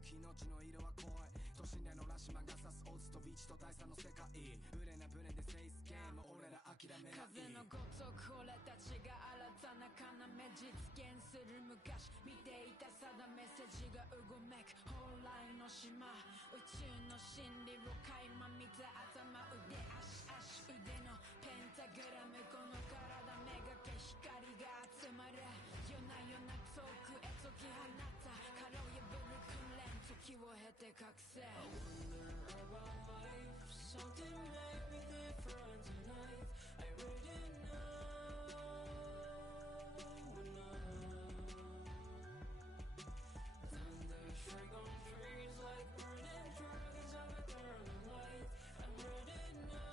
く命の色は濃い都心でのラシマンが指すオズとビーチと第三の世界ブレなブレでセイスゲーム俺ら諦めない風のごとく俺たちが新たな要実現する昔見ていた定め筋がうごめく蓬莱の島宇宙の真理を垣間見た頭腕足腕のペンタグラムこの体めがけ光が集まる夜な夜な遠くへ解き放った殻を破る訓練時を経て覚醒 I wonder about life Something might be different tonight I already know Thunder strike on trees like burning dragons of eternal light I'm ready now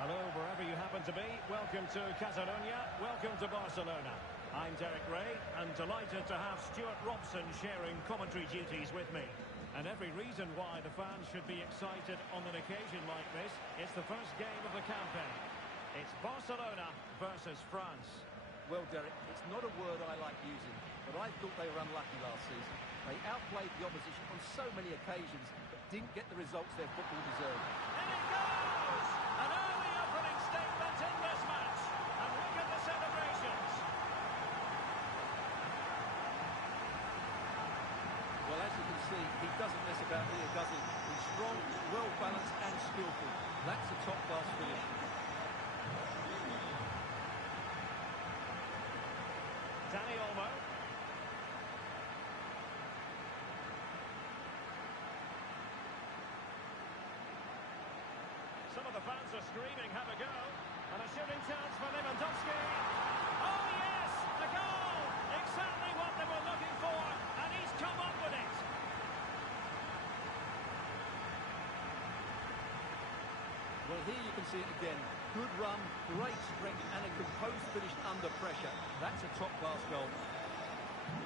Hello, wherever you happen to be. Welcome to Catalonia. Welcome to Barcelona. I'm Derek Ray, and delighted to have Stuart Robson sharing commentary duties with me. And every reason why the fans should be excited on an occasion like this. It's the first game of the campaign. It's Barcelona versus France. Well, Derek, it's not a word I like using, but I thought they were unlucky last season. They outplayed the opposition on so many occasions, but didn't get the results their football deserved. In it goes! An early opening statement in this match. And look at the celebrations. Well, as you can see, he doesn't mess about here, does he? He's strong, well-balanced and skillful. That's a top-class finish. Danny Olmo. Some of the fans are screaming, have a go. And a shooting chance for Lewandowski. Oh yes, a goal! Exactly what they were looking for, and he's come up with it. Well, here you can see it again. Good run, great strength, and a composed finish under pressure. That's a top-class goal.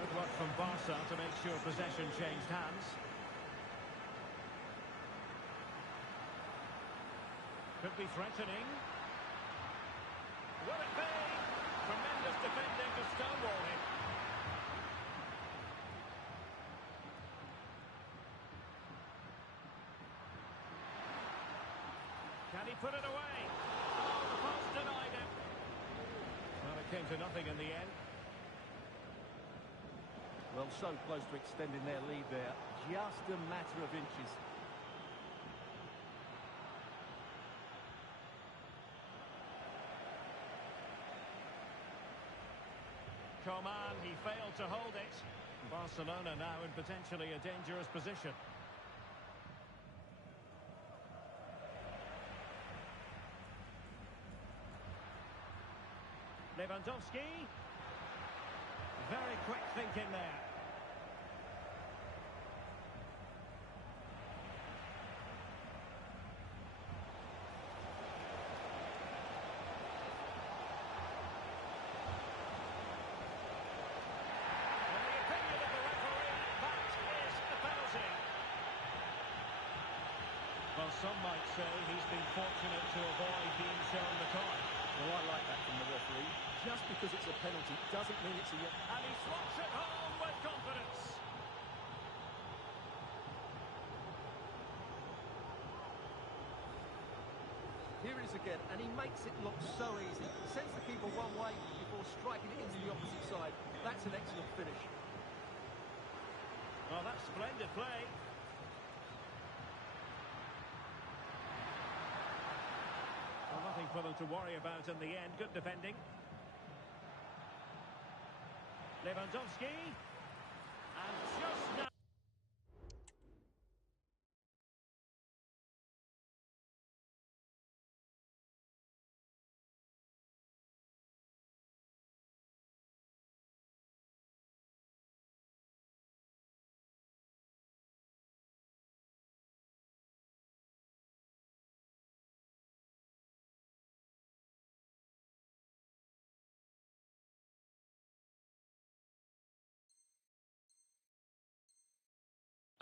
Good work from Barca to make sure possession changed hands. Could be threatening. Will it be? Tremendous defending to stonewall him. Can he put it away? Oh, the post denied him. Well, it came to nothing in the end. Well, so close to extending their lead there. Just a matter of inches. Coman, he failed to hold it. Barcelona now in potentially a dangerous position. Lewandowski. Very quick thinking there. In the opinion of the referee, that is a penalty. Well, some might say he's been fortunate to avoid being shown the card. Well, I like that from the referee. Just because it's a penalty doesn't mean it's a... And he slots it home with confidence. Here it is again, and he makes it look so easy. Sends the keeper one way before striking it into the opposite side. That's an excellent finish. Oh, that's splendid play. Well, nothing for them to worry about in the end. Good defending. Lewandowski. And just now...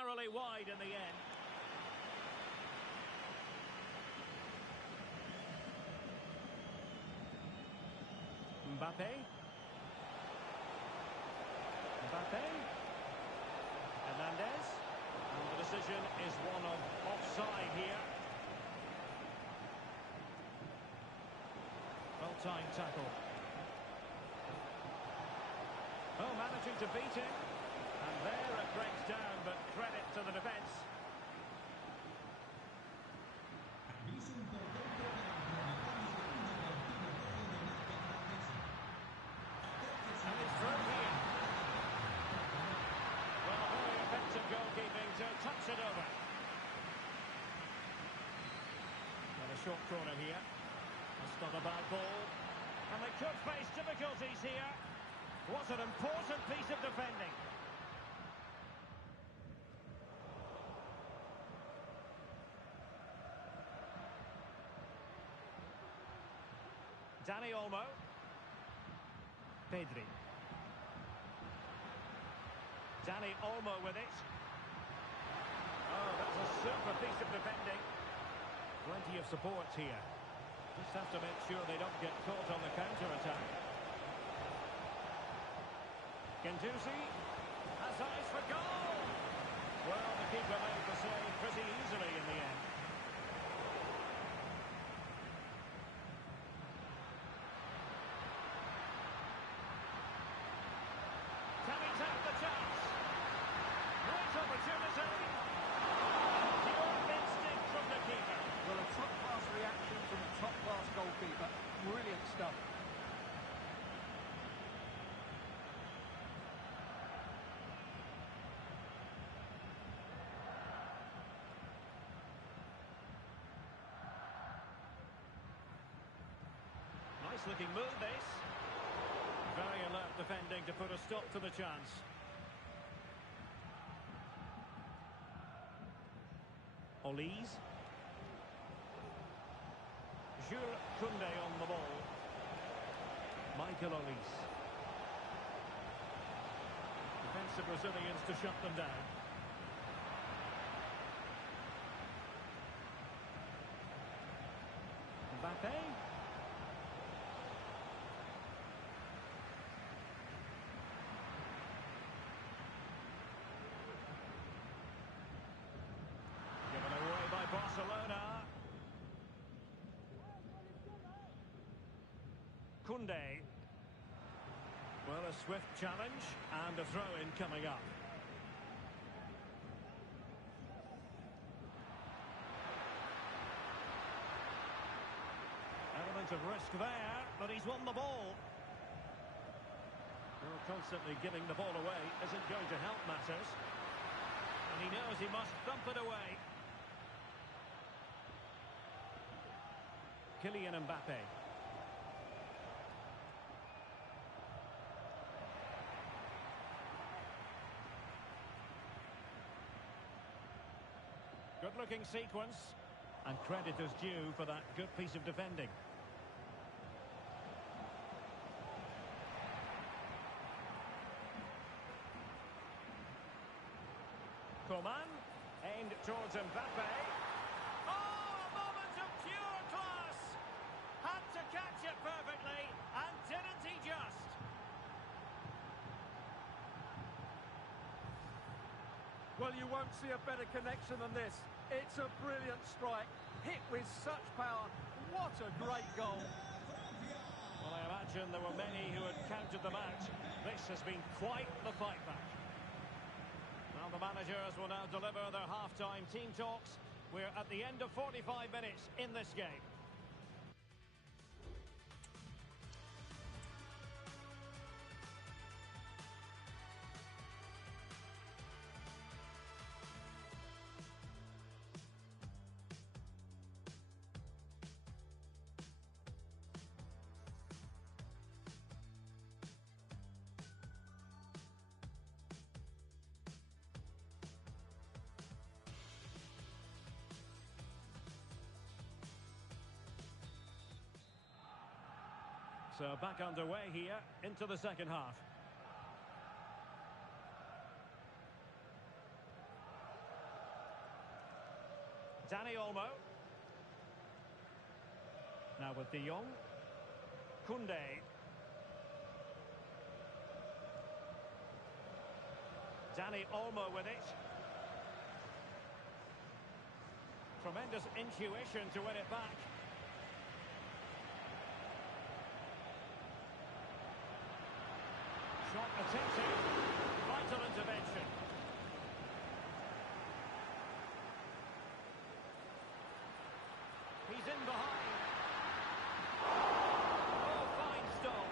Narrowly wide in the end. Mbappe. Hernandez. And the decision is one of offside here. Well-timed tackle. Oh, managing to beat him. And there it breaks down, but credit to the defence. And it's through here. Well, very effective goalkeeping to touch it over. And a short corner here. That's not a bad ball. And they could face difficulties here. What an important piece of defending. Dani Olmo. Pedri. Dani Olmo with it. Oh, that's a super piece of defending. Plenty of support here. Just have to make sure they don't get caught on the counter-attack. Guendouzi has eyes for goal. Well, the keeper made the save pretty easily in the end. Can he take the chance? Great opportunity. Pure instinct from the keeper. Well, a top-class reaction from a top-class goalkeeper. Brilliant stuff. Nice-looking move, this. Very alert defending to put a stop to the chance. Olise. Jules Koundé on the ball. Michael Olise. Defensive Brazilians to shut them down. Mbappe. Given away by Barcelona. Koundé. Well, a swift challenge and a throw-in coming up. Element of risk there, but he's won the ball. Well, constantly giving the ball away isn't going to help matters. And he knows he must thump it away. Kylian Mbappe. Good-looking sequence, and credit is due for that good piece of defending. Coman, aimed towards Mbappe. Oh, a moment of pure class! Had to catch it perfectly, and didn't he just? Well, you won't see a better connection than this. It's a brilliant strike, hit with such power. What a great goal. Well, I imagine there were many who had counted them out. This has been quite the fight back. Now the managers will now deliver their half-time team talks. We're at the end of 45 minutes in this game. So back underway here into the second half. Olmo. Now with De Jong. Koundé. Dani Olmo with it. Tremendous intuition to win it back. Shot attempted. Vital intervention. He's in behind. Oh, fine stop.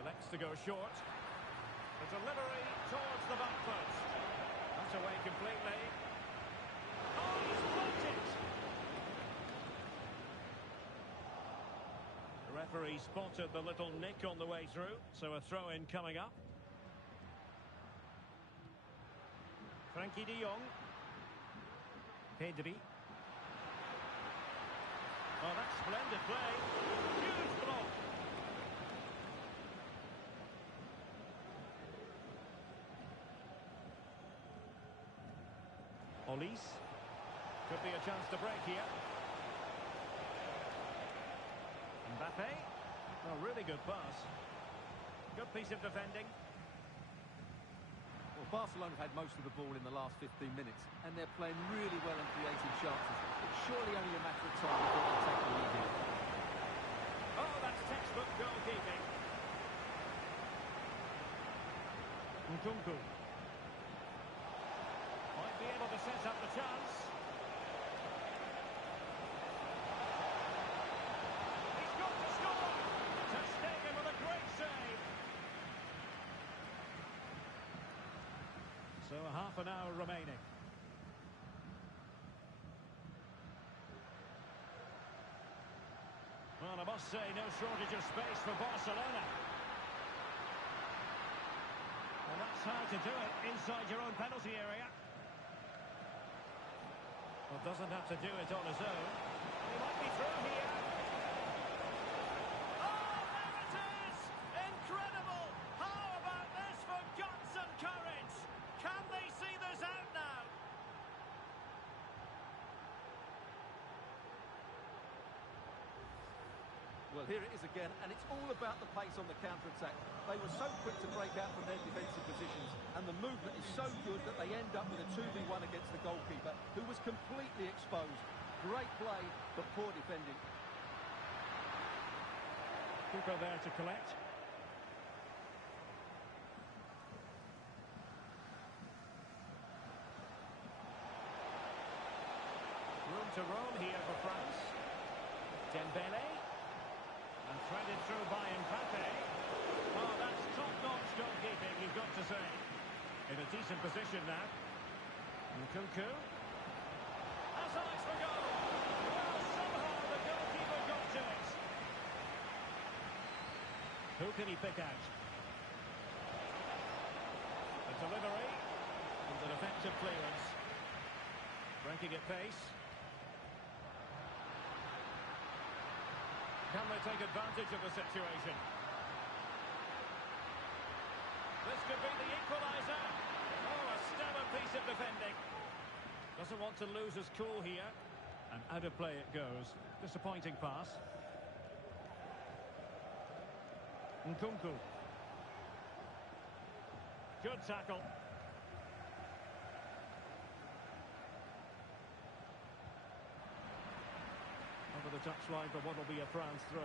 Elects to go short. The delivery towards the back post. That's away completely. Oh, he's blocked it! The referee spotted the little nick on the way through, so a throw-in coming up. Frankie de Jong. Pedri. Oh, that's splendid play. Huge block. Olise. Could be a chance to break here. Mbappe. Oh, really good pass. Good piece of defending. Well, Barcelona have had most of the ball in the last 15 minutes, and they're playing really well and creating chances. It's surely only a matter of time before they take the lead here. Oh, that's textbook goalkeeping. Nkunku. Might be able to set up the chance. He's got to score! Ter Stegen with a great save. So half an hour remaining. Well, I must say, no shortage of space for Barcelona. Well, that's how to do it inside your own penalty area. Well, doesn't have to do it on his own. He might be through here. Oh, there it is! Incredible! How about this for guts and courage? Can they see this out now? Well, here it is again, and it's all about the pace on the counter-attack. They were so quick to break out from their defensive positions, and the movement is so good that they end up with a 2v1 against the goalkeeper, who was completely exposed. Great play, but poor defending. Keeper there to collect. Room to roam here for France. Dembele. And threaded through by Mbappe. Oh, that's top-notch goalkeeping, you've got to say. In a decent position now. Nkunku. Has eyes for goal. Well, somehow the goalkeeper got to it. Who can he pick out? A delivery. And an effective clearance. Breaking at pace. Can they take advantage of the situation? This could be the equaliser. Oh, a stellar piece of defending. Doesn't want to lose his cool here. And out of play it goes. Disappointing pass. Nkunku. Good tackle. Over the touchline for what will be a France throw.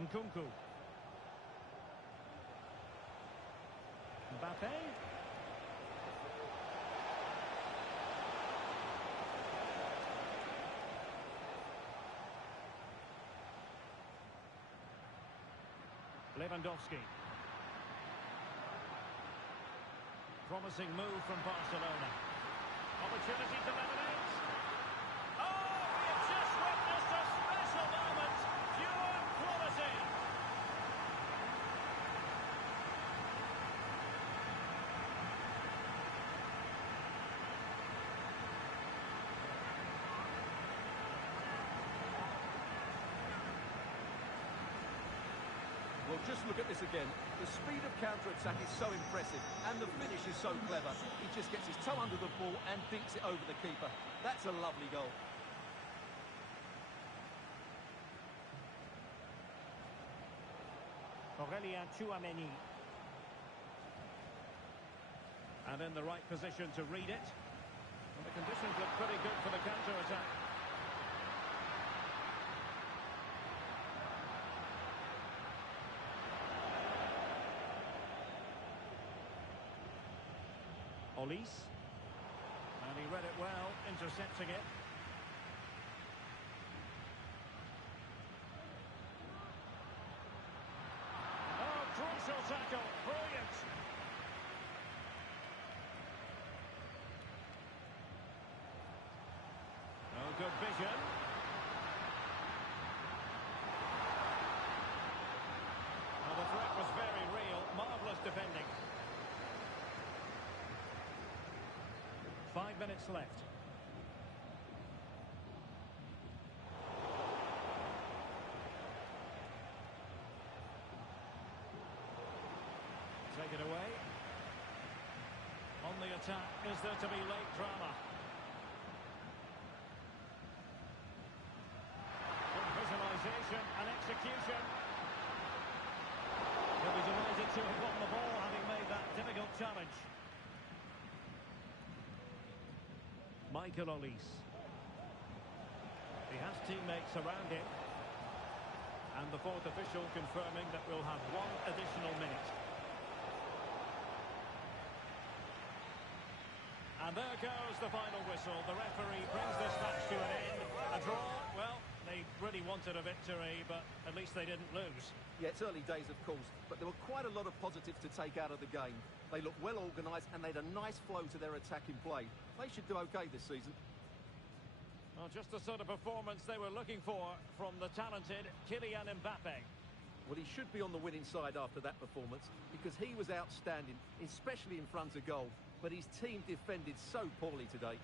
Nkunku. Mbappe. Lewandowski. Promising move from Barcelona. Opportunity to lemonade. Oh, we have just witnessed a special moment. Pure quality. Well, Well, just look at this again. The speed of counter-attack is so impressive, and the finish is so clever. He just gets his toe under the ball and dinks it over the keeper. That's a lovely goal. Aurelien Tchouameni. And in the right position to read it. And the conditions look pretty good for the counter-attack. Olise. And he read it well, intercepting it. Oh, crucial tackle. Brilliant. Oh, good vision. Well, the threat was very real. Marvellous defending. 5 minutes left. Take it away. On the attack, is there to be late drama? Good visualisation and execution. He'll be delighted to have won the ball, having made that difficult challenge. Michael Olise. He has teammates around him. And the fourth official confirming that we'll have one additional minute. And there goes the final whistle. The referee brings this match to an end. A draw, well, they really wanted a victory, but at least they didn't lose. Yeah, it's early days, of course, but there were quite a lot of positives to take out of the game. They looked well organised and they had a nice flow to their attacking play. They should do okay this season. Well, just the sort of performance they were looking for from the talented Kylian Mbappe. Well, he should be on the winning side after that performance because he was outstanding, especially in front of goal. But his team defended so poorly today.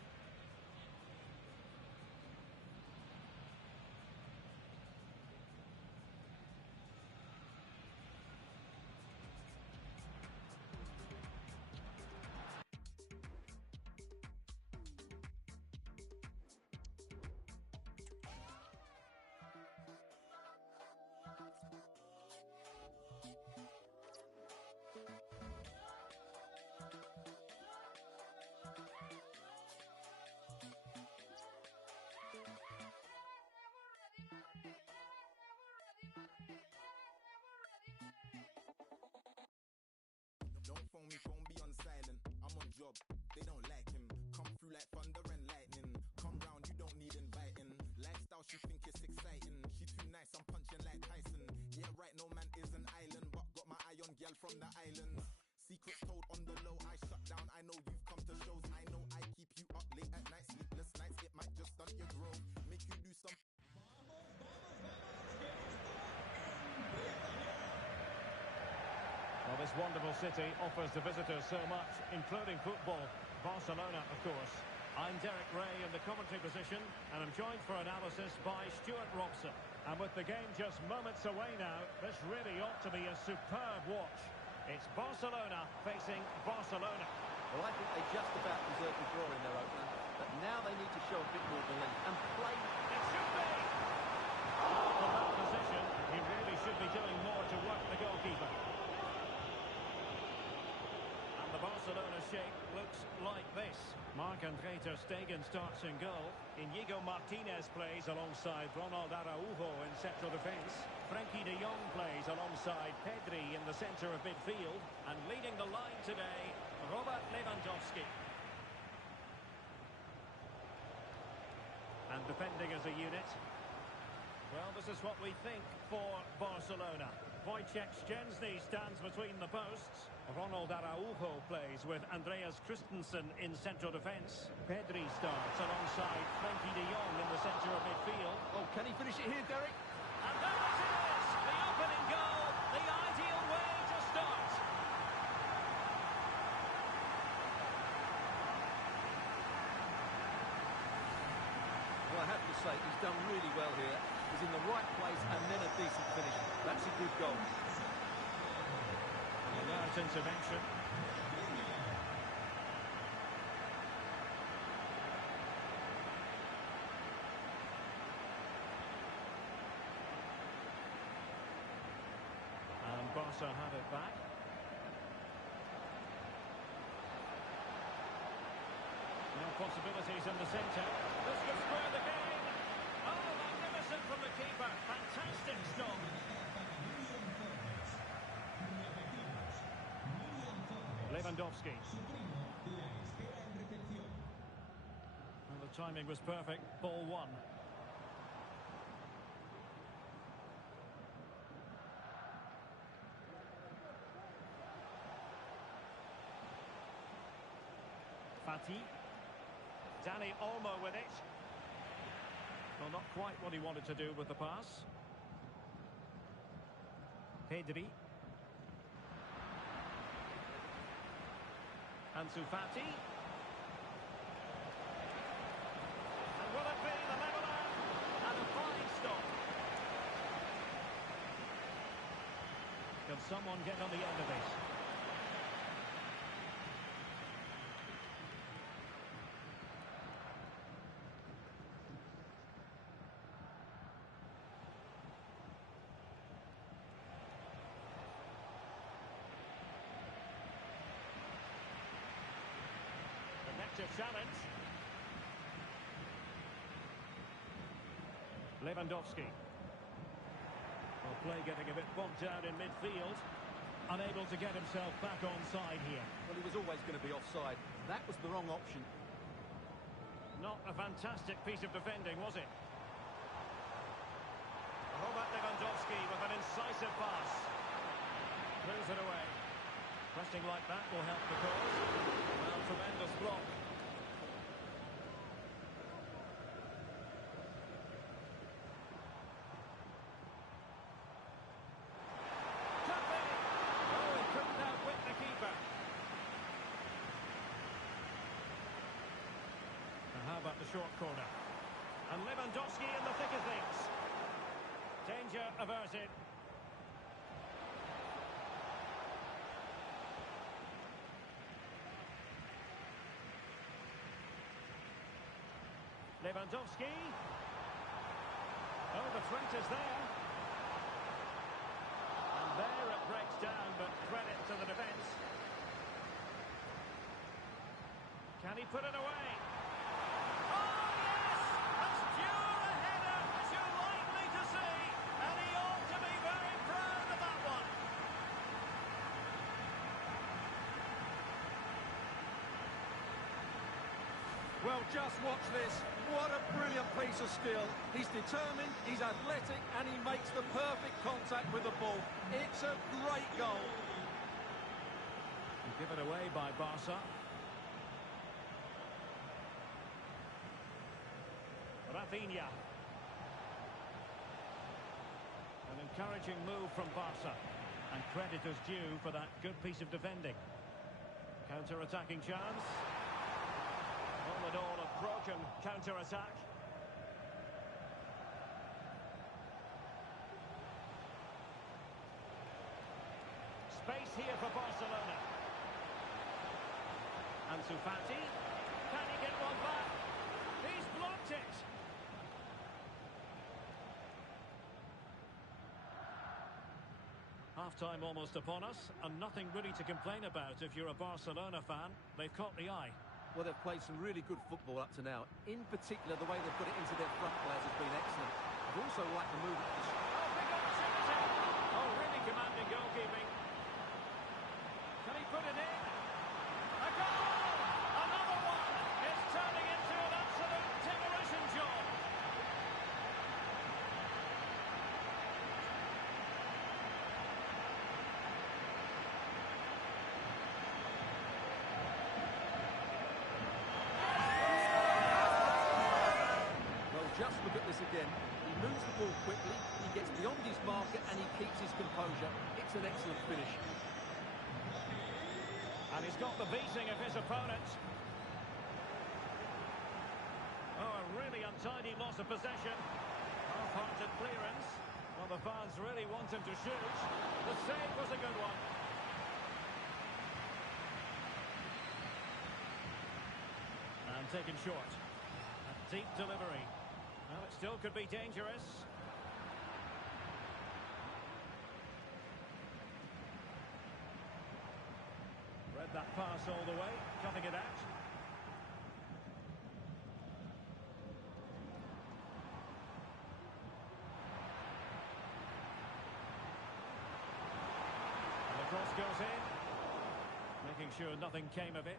Don't phone me, phone be on silent. I'm on job, they don't like him. Come through like thunder and lightning. Come round, you don't need inviting. Lifestyle, she think it's exciting. She too nice, I'm punching like Tyson. Yeah, right, no man is an island, but got my eye on girl from the islands. Secrets told on the low, I shut down. I know you've come to shows. I know I keep you up late at night, sleepless nights. It might just stunt your growth, make you do some. Well, this wonderful city offers the visitors so much, including football. Barcelona, of course. I'm Derek Ray in the commentary position, and I'm joined for analysis by Stuart Robson. And with the game just moments away now, this really ought to be a superb watch. It's Barcelona facing Barcelona. Well, I think they just about deserve the draw in their opener, but now they need to show a bit more belief and play. It should be! From that position, he really should be doing more to work the goalkeeper. And the Barcelona shape looks like this. Marc-André ter Stegen starts in goal. Inigo Martinez plays alongside Ronald Araujo in central defence. Frenkie de Jong plays alongside Pedri in the centre of midfield. And leading the line today, Robert Lewandowski. And defending as a unit. Well, this is what we think for Barcelona. Wojciech Szczęsny stands between the posts. Ronald Araujo plays with Andreas Christensen in central defence. Pedri starts alongside Frenkie de Jong in the centre of midfield. Oh, can he finish it here, Derek? And there it is! The opening goal! The ideal way to start! Well, I have to say, he's done really well here. He's in the right place and then a decent finish. That's a good goal. intervention. And Barca have it back. No possibilities in the centre. This could square the game. Oh, magnificent from the keeper. Fantastic stop. Lewandowski. Well, the timing was perfect. Ball one. Fati. Dani Olmo with it. Well, not quite what he wanted to do with the pass. Pedri. Ansu Fati. And will it be the leveller? And a fine stop. Can someone get on the end of this? Challenge. Lewandowski. Well, play getting a bit bogged down in midfield. Unable to get himself back onside here. Well, he was always going to be offside. That was the wrong option. Not a fantastic piece of defending, was it? Robert Lewandowski with an incisive pass. Clears it away. Pressing like that will help the cause. Well, tremendous block. How about the short corner? And Lewandowski in the thick of things. Danger averted. Lewandowski. Oh, the threat is there. And there it breaks down, but credit to the defence. Can he put it away? Well, just watch this. What a brilliant piece of skill. He's determined, he's athletic, and he makes the perfect contact with the ball. It's a great goal. Given away by Barca. Rafinha. An encouraging move from Barca. And credit is due for that good piece of defending. Counter-attacking chance. All in all, a broken counter-attack. Space here for Barcelona. Ansu Fati. Can he get one back? He's blocked it. Half-time almost upon us, and nothing really to complain about if you're a Barcelona fan. They've caught the eye. Well, they've played some really good football up to now. In particular, the way they've put it into their front players has been excellent. I've also liked the move. Oh, big opportunity! Oh, really commanding goalkeeping. Can he put it in? A goal! Another one! It's turning into an absolute demolition job. Just look at this again. He moves the ball quickly, he gets beyond his marker, and he keeps his composure. It's an excellent finish. And he's got the beating of his opponent. Oh, a really untidy loss of possession. Half-hearted clearance. Well, the fans really want him to shoot. The save was a good one. and taken short. A deep delivery. Well, it still could be dangerous. Read that pass all the way, cutting it out. And the cross goes in, making sure nothing came of it.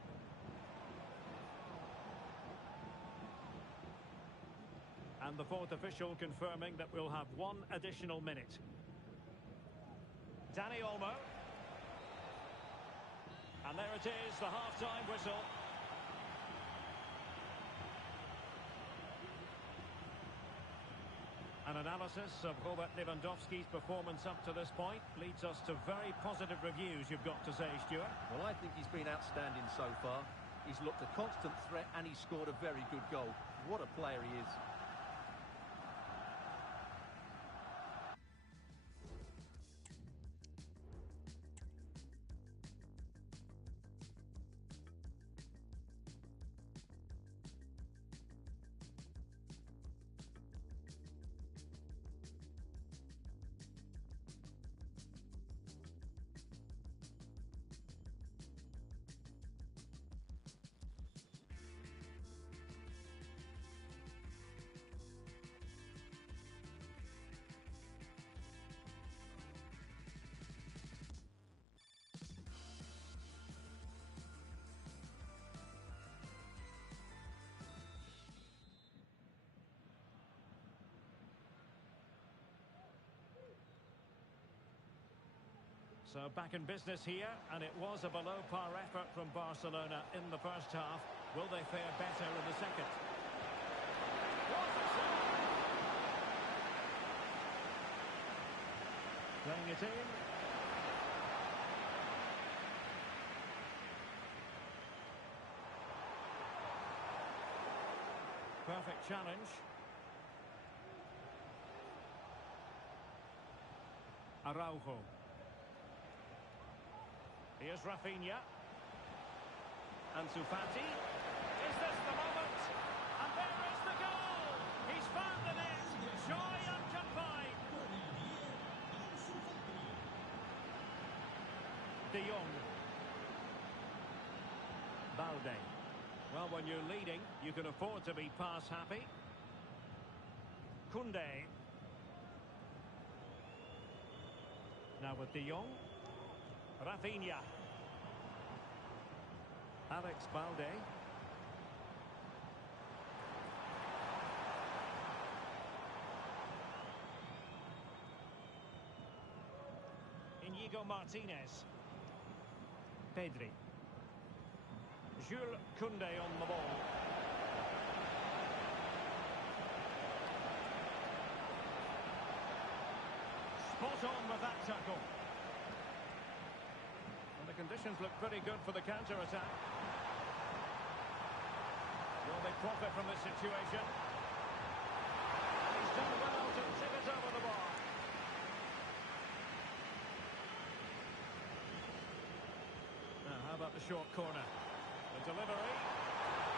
And the fourth official confirming that we'll have one additional minute. Dani Olmo. And there it is, the half-time whistle. An analysis of Robert Lewandowski's performance up to this point leads us to very positive reviews, you've got to say, Stuart. Well, I think he's been outstanding so far. He's looked a constant threat and he's scored a very good goal. What a player he is. So back in business here, and it was a below-par effort from Barcelona in the first half. Will they fare better in the second? Playing it in. Perfect challenge. Araujo. Here's Rafinha. Ansu Fati. Is this the moment? And there is the goal! He's found the net! Joy unconfined! De Jong. Balde. Well, when you're leading, you can afford to be pass happy. Koundé. Now with De Jong. Rafinha. Alex Balde. Inigo Martinez. Pedri. Jules Koundé on the ball. Spot on with that tackle. The conditions look pretty good for the counter-attack. Will they profit from this situation? And he's done well to tip it over the bar. Now, how about the short corner? The delivery.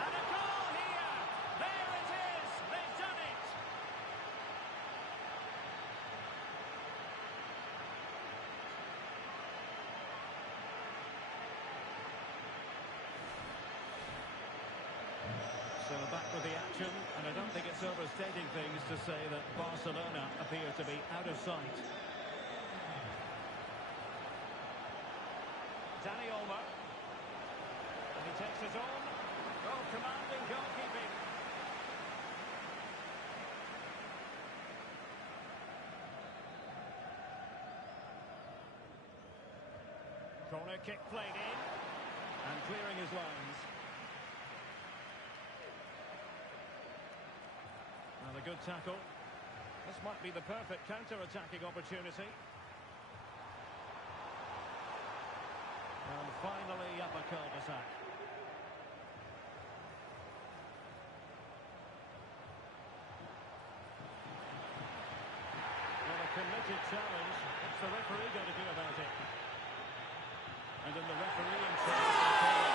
And a goal here! There it is! They've done it! So back with the action, and I don't think it's overstating things to say that Barcelona appear to be out of sight. Dani Olmo. And he takes it on. Oh, commanding goalkeeping. Corner kick played in. And clearing his lines. And a good tackle. This might be the perfect counter-attacking opportunity. And finally up a cul-de-sac. Well, a committed challenge. What's the referee going to do about it? And in the refereeing chair,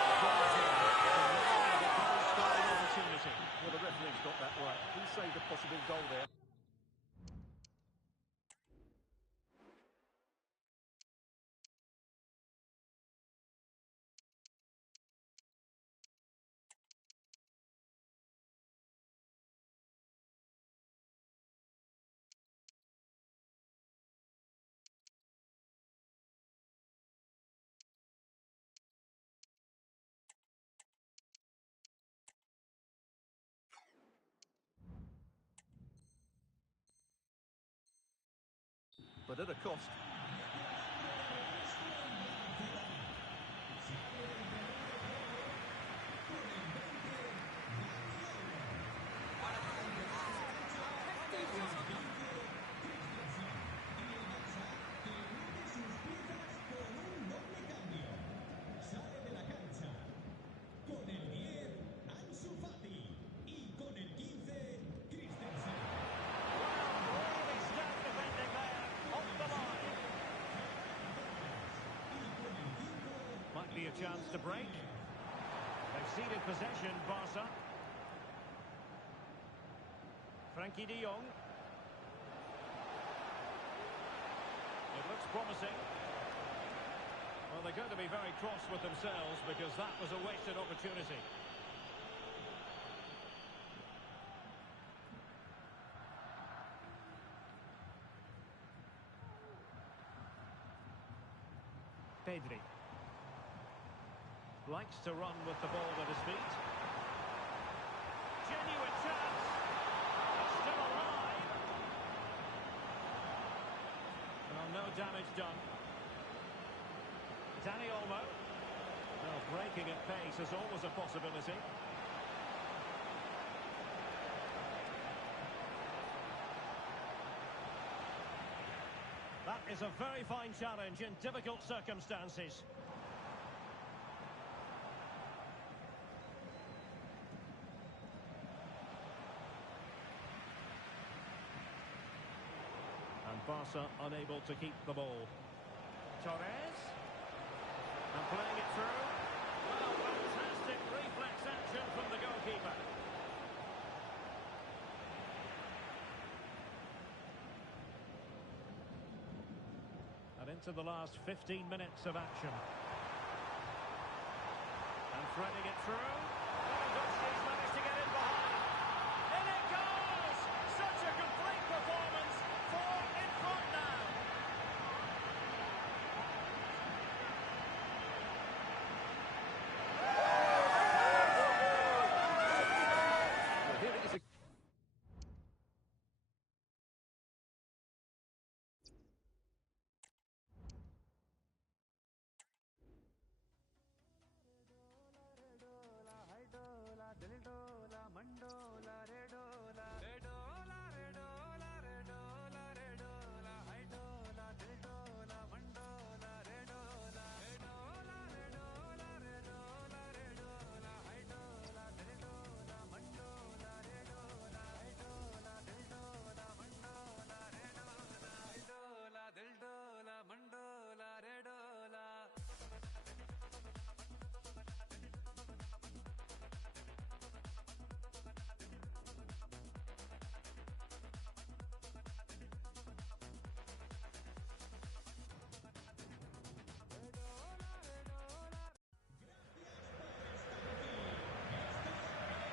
the goal scoring opportunity. but at a cost. Be a chance to break. They've ceded possession, Barca. Frankie de Jong. It looks promising. Well, they're going to be very cross with themselves because that was a wasted opportunity. Pedri. Likes to run with the ball at his feet. Genuine chance. It's still alive. Well, no damage done. Dani Olmo. Well, breaking at pace is always a possibility. That is a very fine challenge in difficult circumstances. Barca unable to keep the ball. Torres. And playing it through. Well, fantastic reflex action from the goalkeeper. And into the last 15 minutes of action. And threading it through. Lewandowski's managed to get in behind. In it goes! Such a complete performance. In front now. Here it is.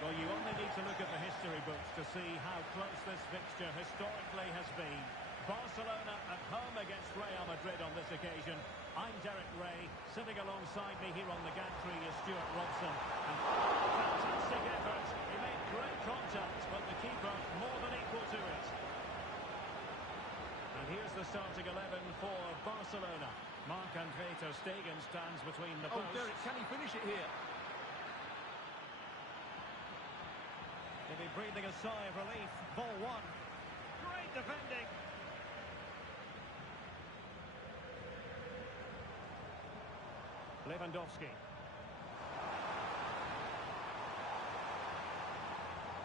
Well, you only need to look at the history books to see how close this fixture historically has been. Barcelona at home against Real Madrid on this occasion. I'm Derek Ray. Sitting alongside me here on the gantry is Stuart Robson. And fantastic effort. He made great contact, but the keeper more than equal to it. And here's the starting 11 for Barcelona. Marc-Andre ter Stegen stands between the posts. Oh, Derek, can he finish it here? He'll be breathing a sigh of relief. Ball one. Great defending. Lewandowski.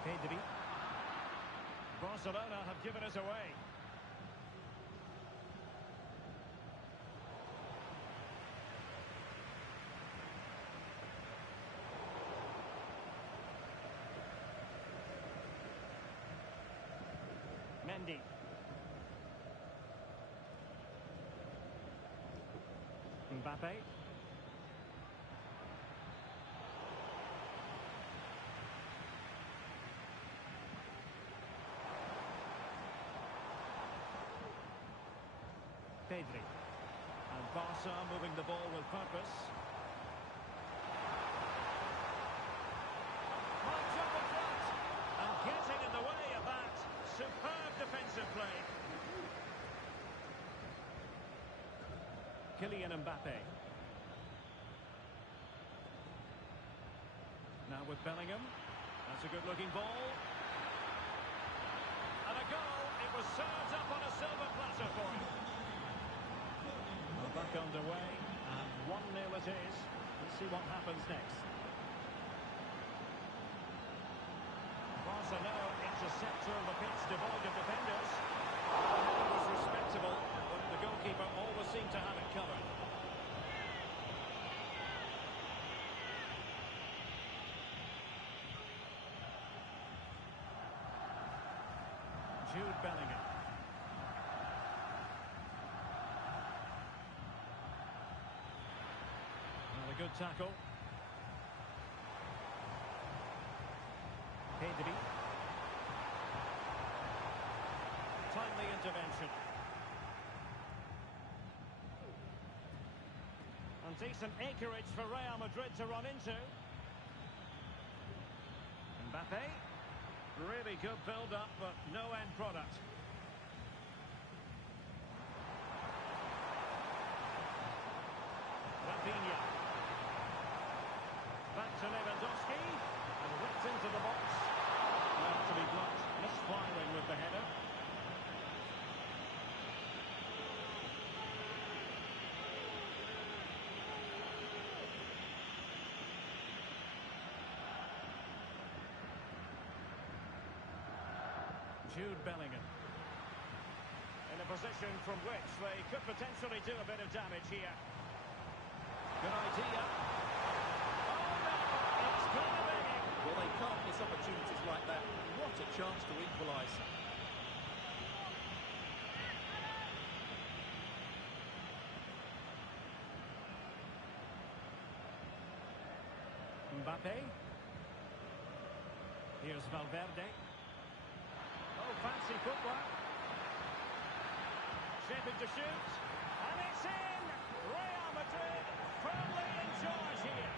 Pedri. Barcelona have given us away. Mendy. Mbappe. Pedri. And Barca moving the ball with purpose. Might jump in front. And getting in the way of that. Superb defensive play. Kylian Mbappe. Now with Bellingham. That's a good-looking ball. And a goal. It was served up on a silver platter for him. Well, back underway, and 1-0 it is. Let's see what happens next. Barcelona into a sector of the pitch devoid of defenders. It was respectable, but the goalkeeper always seemed to have it covered. Jude Bellingham. Well, a good tackle. Pedri. Timely intervention. And decent acreage for Real Madrid to run into. Mbappe. Really good build-up, but no end product. Rafinha. Back to Lewandowski. And whipped into the box. Well, to be blunt, misfiring with the header. Jude Bellingham. In a position from which they could potentially do a bit of damage here. Good idea. Oh no! It's gone away. Well, they can't miss opportunities like that. What a chance to equalise. Mbappe. Here's Valverde. Oh, fancy footwork. Shaping to shoot. And it's in! Real Madrid firmly in charge here.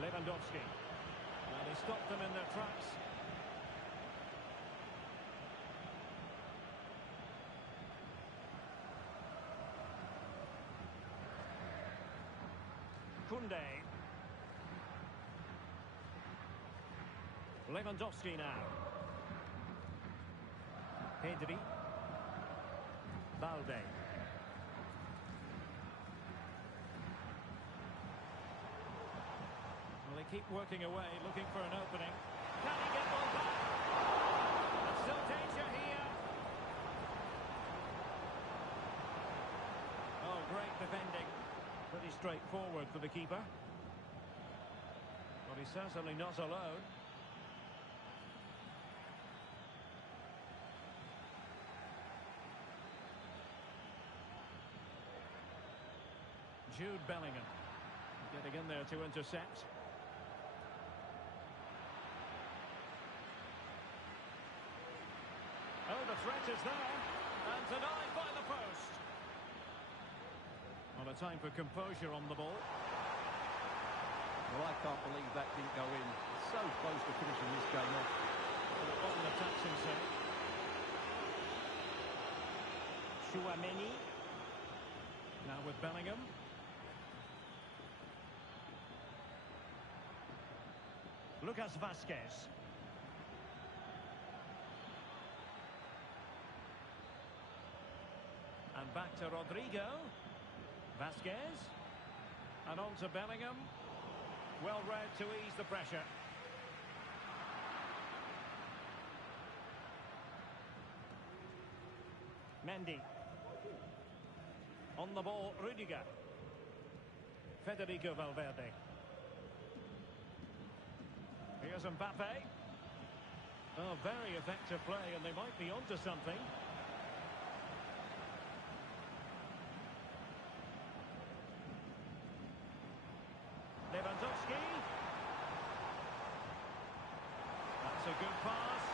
Lewandowski. Well, he stopped them in their tracks. Koundé. Lewandowski now. Pedri. Balde. Well, they keep working away, looking for an opening. Can he get one back? There's still danger here. Oh, great defending. Pretty straightforward for the keeper. But he's certainly not alone. Jude Bellingham getting in there to intercept. Oh, the threat is there, and denied by the post. Well, a time for composure on the ball. Well, I can't believe that didn't go in. So close to finishing this game off. Well, it wasn't a touching save. Chouameni. Now with Bellingham. Lucas Vazquez. And back to Rodrigo. Vazquez. And on to Bellingham. Well read to ease the pressure. Mendy. On the ball, Rudiger. Federico Valverde. Here's Mbappe. Oh, very effective play, and they might be onto something. Lewandowski. That's a good pass.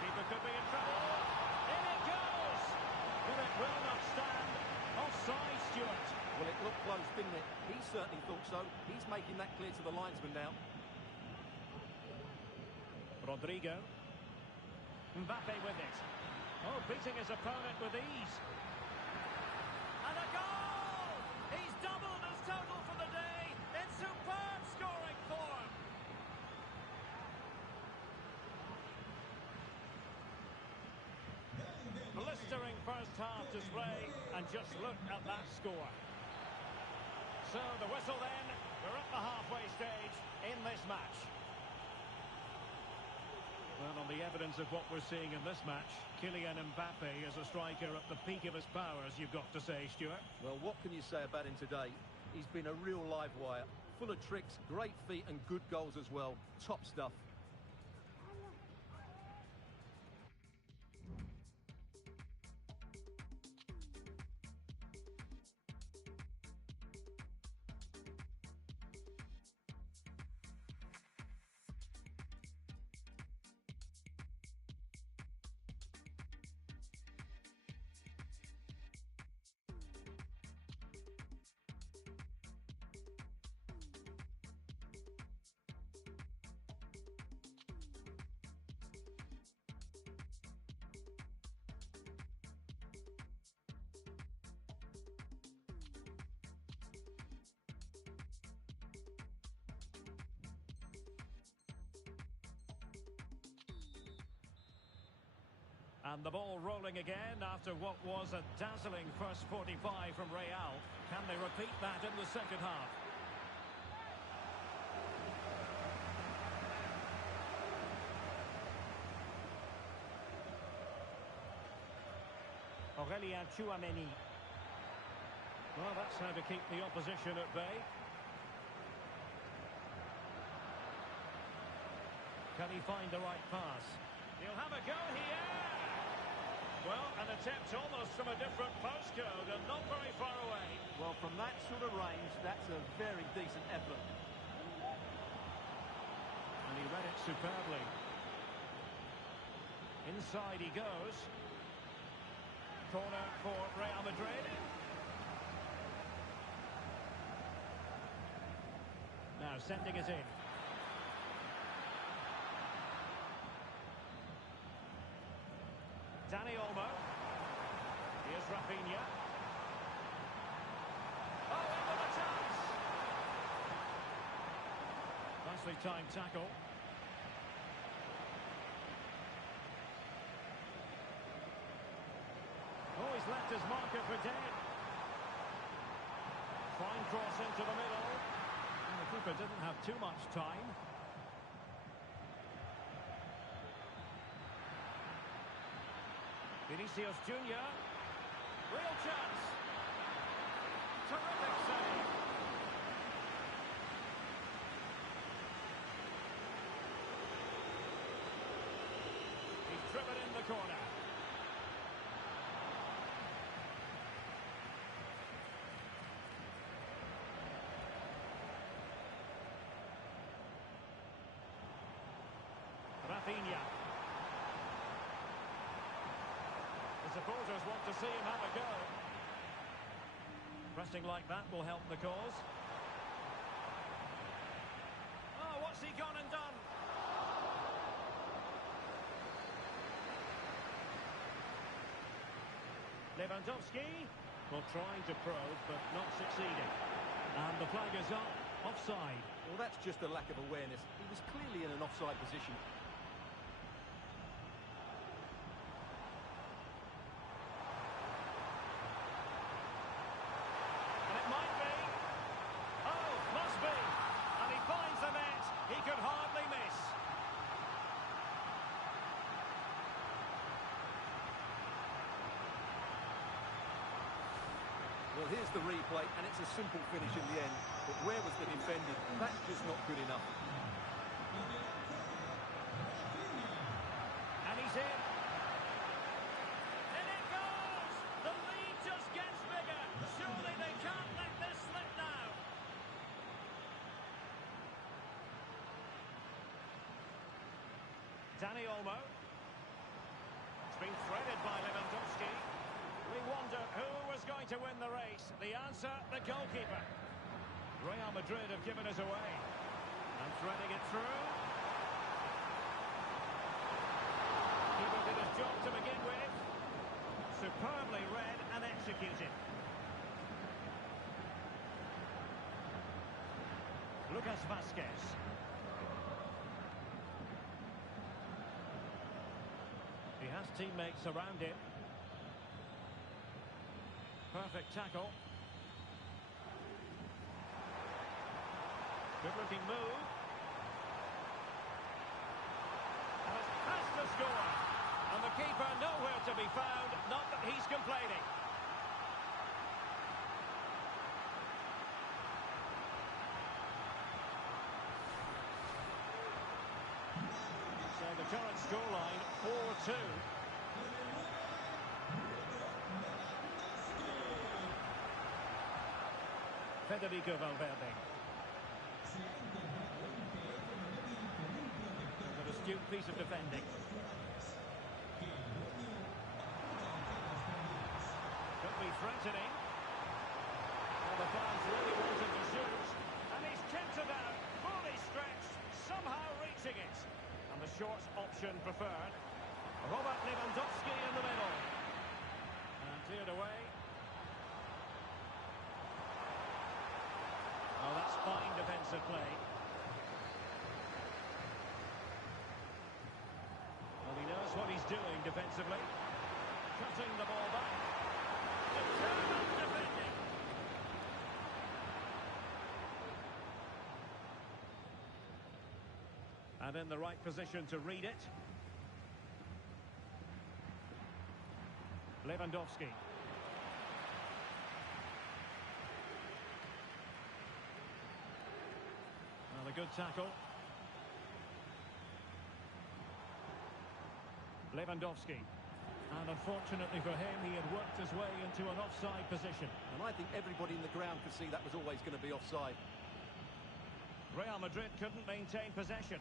Keeper could be in trouble. In it goes! But it will not stand. Offside, Stuart. Well, it looked close, didn't it? He certainly thought so. He's making that clear to the linesman now. Rodrigo. Mbappe with it. Oh, beating his opponent with ease. And a goal! He's doubled his total for the day in superb scoring form. Blistering first half display, and just look at that score. So the whistle then, we're at the halfway stage in this match. Well, on the evidence of what we're seeing in this match, Kylian Mbappe is a striker at the peak of his powers, you've got to say, Stuart. Well, what can you say about him today? He's been a real live wire, full of tricks, great feet and good goals as well. Top stuff. And the ball rolling again after what was a dazzling first 45 from Real. Can they repeat that in the second half? Aurelien Tchouameni. Well, that's how to keep the opposition at bay. Can he find the right pass? He'll have a go here. Well, an attempt almost from a different postcode and not very far away. Well, from that sort of range, that's a very decent effort. And he read it superbly. Inside he goes. Corner for Real Madrid. Now sending it in. Dani Olmo. Here's Rafinha. Oh, into the chance! Nicely timed tackle. Oh, he's left his marker for dead. Fine cross into the middle. And the keeper didn't have too much time. Vinicius Junior. Real chance. Terrific save. He's driven in the corner. Rafinha. The supporters want to see him have a go. Pressing like that will help the cause. Oh, what's he gone and done? Lewandowski, well, trying to probe, but not succeeding. And the flag is up, offside. Well, that's just a lack of awareness. He was clearly in an offside position. Well, here's the replay, and it's a simple finish in the end. But where was the defending? That's just not good enough. And he's in. And it goes! The lead just gets bigger. Surely they can't let this slip now. Dani Olmo. It's been threaded by Lewandowski. We wonder who was going to win the race. The answer, the goalkeeper. Real Madrid have given us away. And threading it through. Keeper did his job to begin with. Superbly read and executed. Lucas Vazquez. He has teammates around him. Perfect tackle. Good looking move. And has to score. And the keeper nowhere to be found, not that he's complaining. So the current scoreline, 4-2. Federico Valverde. An astute piece of defending. Could be threatening. Well, the fans really want him to shoot. And he's kicked it out, fully stretched, somehow reaching it. And the short option preferred. Robert Lewandowski in the middle. And cleared away. Oh, that's fine defensive play. Well, he knows what he's doing defensively. Cutting the ball back. Determined defending. And in the right position to read it. Lewandowski. Well, a good tackle. Lewandowski. And unfortunately for him, he had worked his way into an offside position. And I think everybody in the ground could see that was always going to be offside. Real Madrid couldn't maintain possession.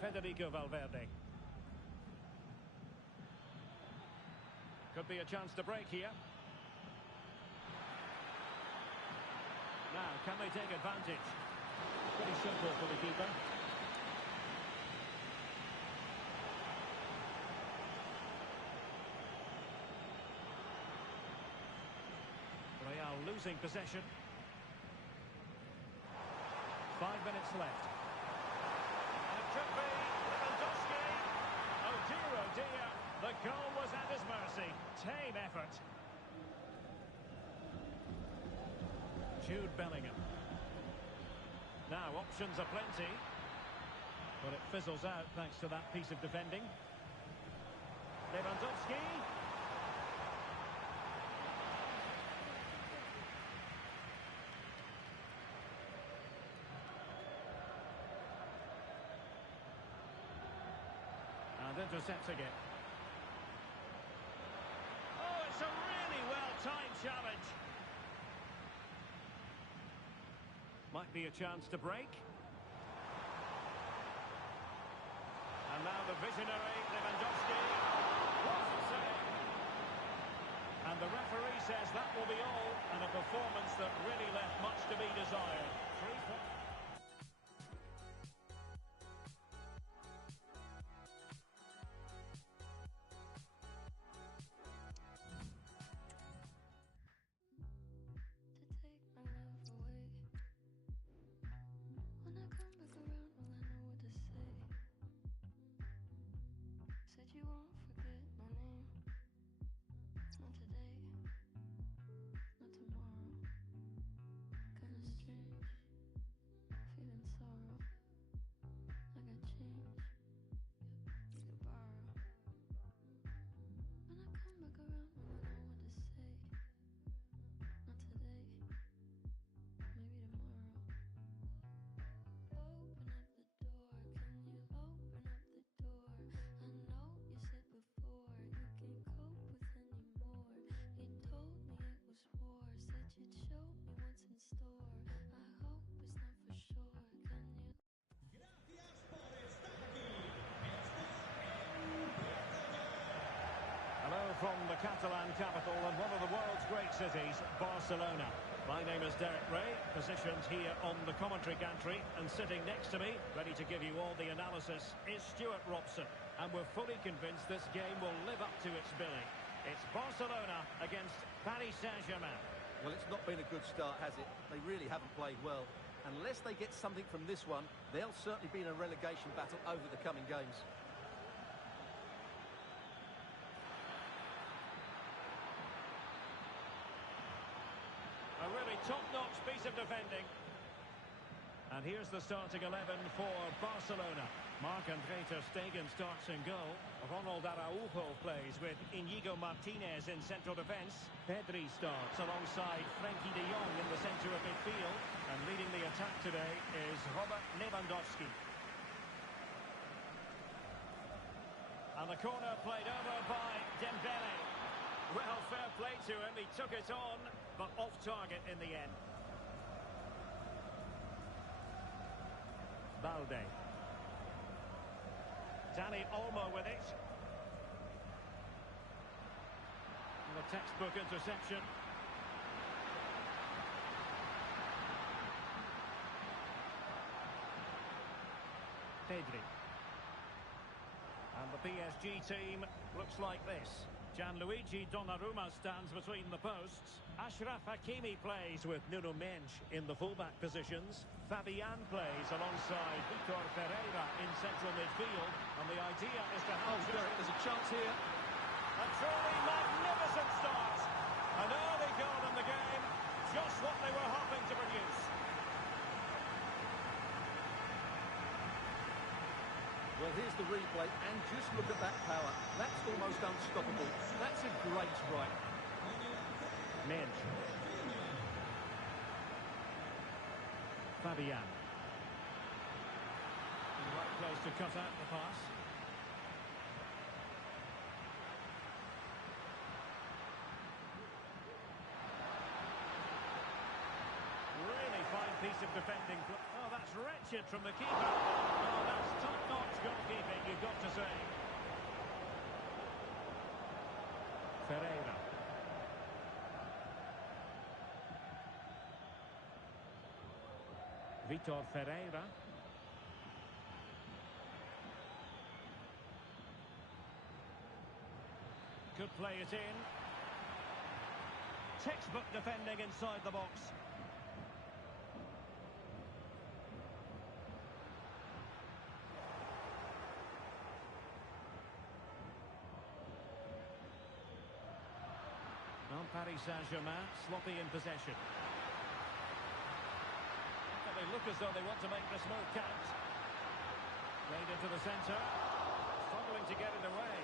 Federico Valverde. Could be a chance to break here. Now, can they take advantage? Pretty simple for the keeper. Real losing possession. 5 minutes left. And it could be Lewandowski. Oh dear, the goal was at his mercy. Tame effort. Jude Bellingham. Now, options are plenty. But it fizzles out thanks to that piece of defending. Lewandowski. And intercepting it. Oh, it's a really well-timed challenge. Might be a chance to break. And now the visionary Lewandowski. What a save! And the referee says that will be all, and a performance that really left much to be desired. 3 points. You won't forget my name. Not today, not tomorrow. Kinda strange, feeling sorrow. I got change, you could borrow. When I come back around, will I know what to say? Not today, maybe tomorrow. Open up the door, can you open up the door? I know you said before you can't cope with anymore. You told me it was war, said you'd show me what's in store. I hope it's not for sure, can you? Hello from the Catalan capital and one of the world's great cities, Barcelona. My name is Derek Ray, positioned here on the commentary gantry, and sitting next to me, ready to give you all the analysis, is Stuart Robson. And we're fully convinced this game will live up to its billing. It's Barcelona against Paris Saint-Germain. Well, it's not been a good start, has it? They really haven't played well. Unless they get something from this one, they'll certainly be in a relegation battle over the coming games. A really top-notch piece of defending. And here's the starting 11 for Barcelona. Marc-André ter Stegen starts in goal. Ronald Araujo plays with Inigo Martinez in central defence. Pedri starts alongside Frenkie de Jong in the centre of midfield. And leading the attack today is Robert Lewandowski. And the corner played over by Dembele. Well, fair play to him. He took it on, but off target in the end. Balde. Dani Olmo with it. And the textbook interception. Pedri. And the PSG team looks like this. Gianluigi Donnarumma stands between the posts. Achraf Hakimi plays with Nuno Mendes in the fullback positions. Fabian plays alongside Vitor Pereira in central midfield. And the idea is to have... Derek, there's a chance here. A truly magnificent start. An early goal in the game. Just what they were hoping to produce. Well, here's the replay, and just look at that power. That's almost unstoppable. That's a great strike. Mendes. Fabian. The right place to cut out the pass. Really fine piece of defending. Oh, that's wretched from the keeper. Oh, that's top-notch goalkeeping, you've got to say. Ferreira. Vitor Ferreira. Could play it in. Textbook defending inside the box. Paris Saint-Germain, sloppy in possession. But they look as though they want to make this move count. Played into the centre. Struggling to get it away.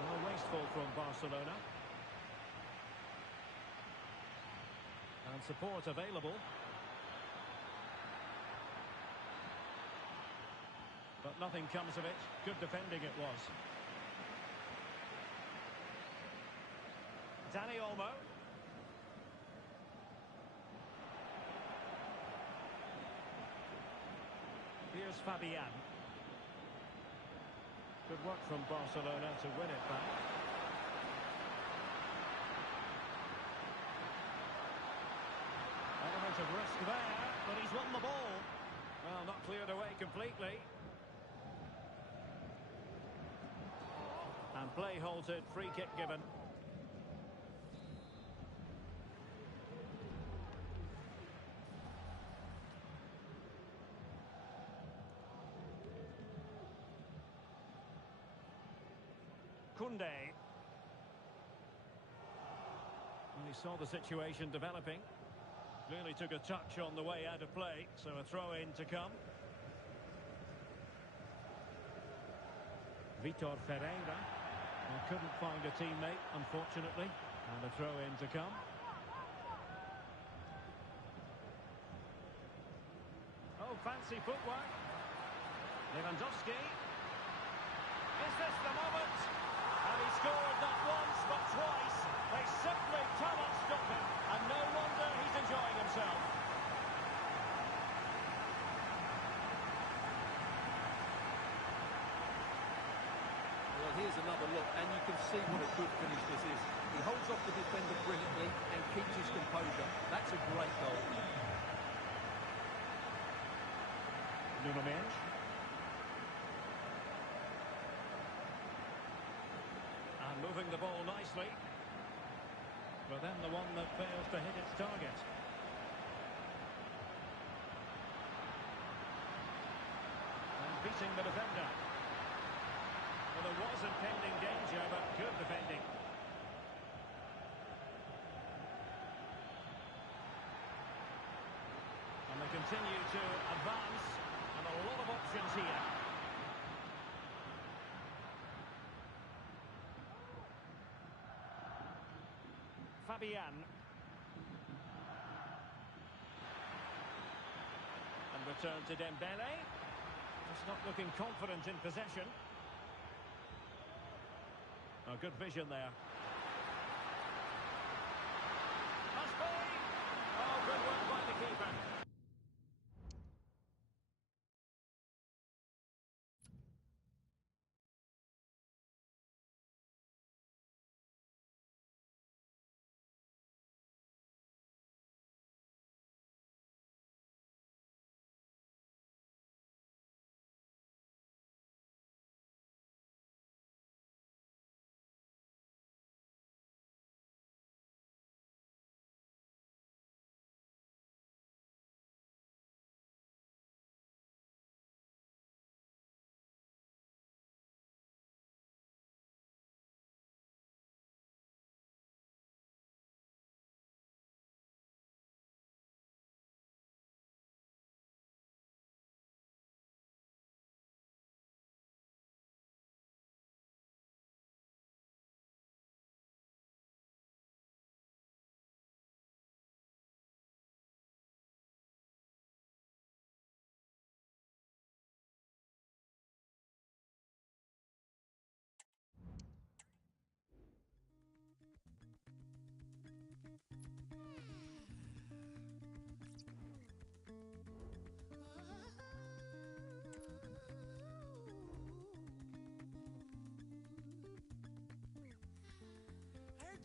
Well, wasteful from Barcelona. And support available. But nothing comes of it. Good defending it was. Dani Olmo. Here's Fabian. Good work from Barcelona to win it back. Element of risk there, but he's won the ball. Well, not cleared away completely. And play halted, free kick given. Koundé. And he saw the situation developing. Clearly took a touch on the way out of play, so a throw-in to come. Vitor Ferreira. Couldn't find a teammate, unfortunately. And a throw-in to come. Oh, fancy footwork. Lewandowski. Is this the moment? And he scored not once, but twice. They simply cannot stop him. And no wonder he's enjoying himself. here's another look, and you can see what a good finish this is. He holds off the defender brilliantly and keeps his composure. That's a great goal. Nuno Mendes. And moving the ball nicely. But then the one that fails to hit its target. And beating the defender. Well, there was impending danger, but good defending. And they continue to advance, and a lot of options here. Fabian. And return to Dembele. Just not looking confident in possession. Oh, good vision there. Must be! Oh, good work by the keeper.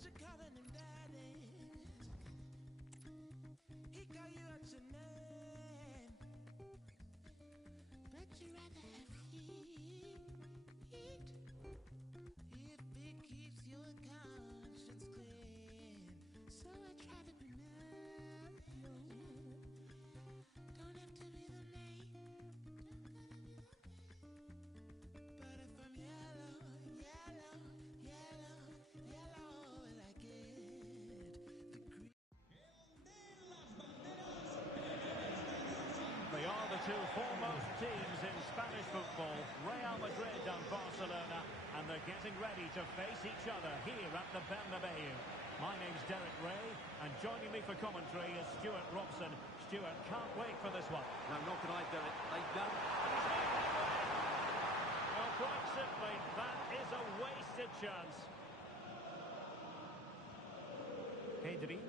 You calling him daddy. He call you out your name, but you rather have heat if it keeps your conscience clean. So I try to be mellow. Don't have to be the main, but if I'm yellow, yellow, yellow, yellow. They are the two foremost teams in Spanish football, Real Madrid and Barcelona, and they're getting ready to face each other here at the Bernabeu. My name's Derek Ray, and joining me for commentary is Stuart Robson. Stuart, can't wait for this one. No, not can I, Derek. They've done. Well, quite simply, that is a wasted chance. Pedri.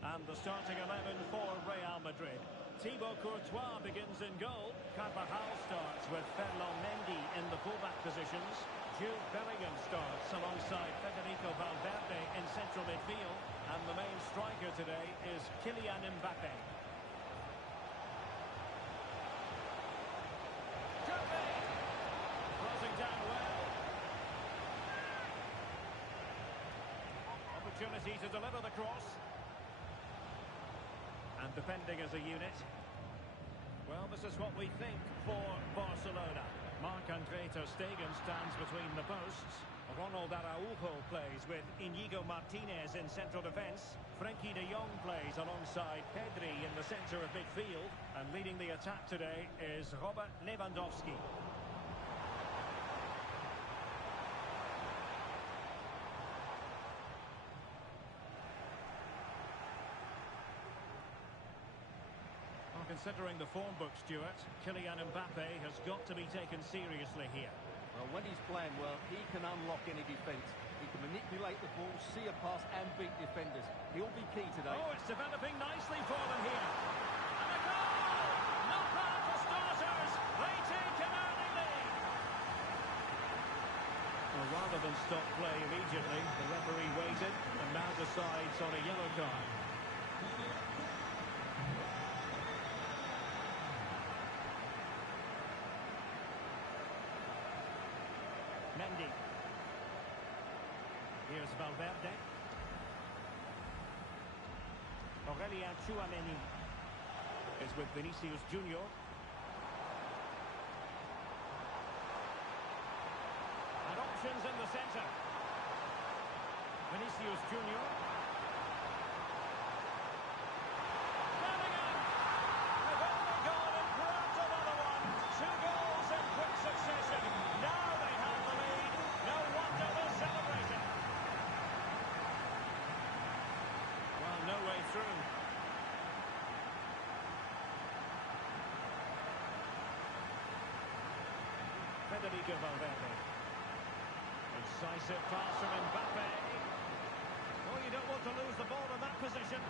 And the starting 11 for Real Madrid. Thibaut Courtois begins in goal. Carvajal starts with Ferland Mendy in the fullback positions. Jude Bellingham starts alongside Federico Valverde in central midfield. And the main striker today is Kylian Mbappe. Closing down well. Opportunity to deliver the cross. And defending as a unit. Well, this is what we think for Barcelona. Marc-Andre ter Stegen stands between the posts. Ronald Araujo plays with Inigo Martinez in central defence. Frenkie de Jong plays alongside Pedri in the centre of midfield. And leading the attack today is Robert Lewandowski. Considering the form book, Stuart, Kylian Mbappe has got to be taken seriously here. Well, when he's playing well, he can unlock any defence. He can manipulate the ball, see a pass and beat defenders. He'll be key today. Oh, it's developing nicely for them here. And a goal! Not bad for starters. They take an early lead. stopped play immediately. The referee waited and now decides on a yellow card. Mendy. Here's Valverde. Aurelien Tchouameni is with Vinicius Junior. And options in the centre. Vinicius Junior. Bellingham! They've only gone and grabbed another one. 2 goals in quick succession. Now they have the lead. No wonder they're celebrating. Well, no way through. Federico Valverde. Incisive pass from Mbappe. Oh, you don't want to lose the ball in that position.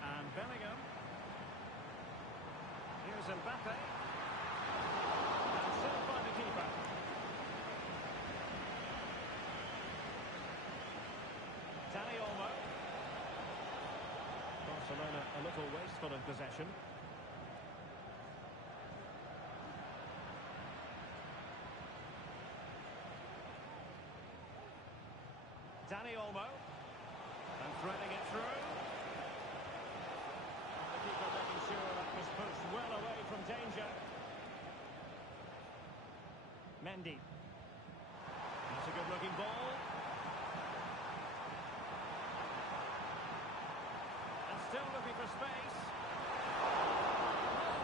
And Bellingham. Here's Mbappe. And saved by the keeper. Dani Olmo. Barcelona a little wasteful in possession. Dani Olmo. And threading it through. And the keeper making sure that was pushed well away from danger. Mendy. That's a good-looking ball. And still looking for space. Oh,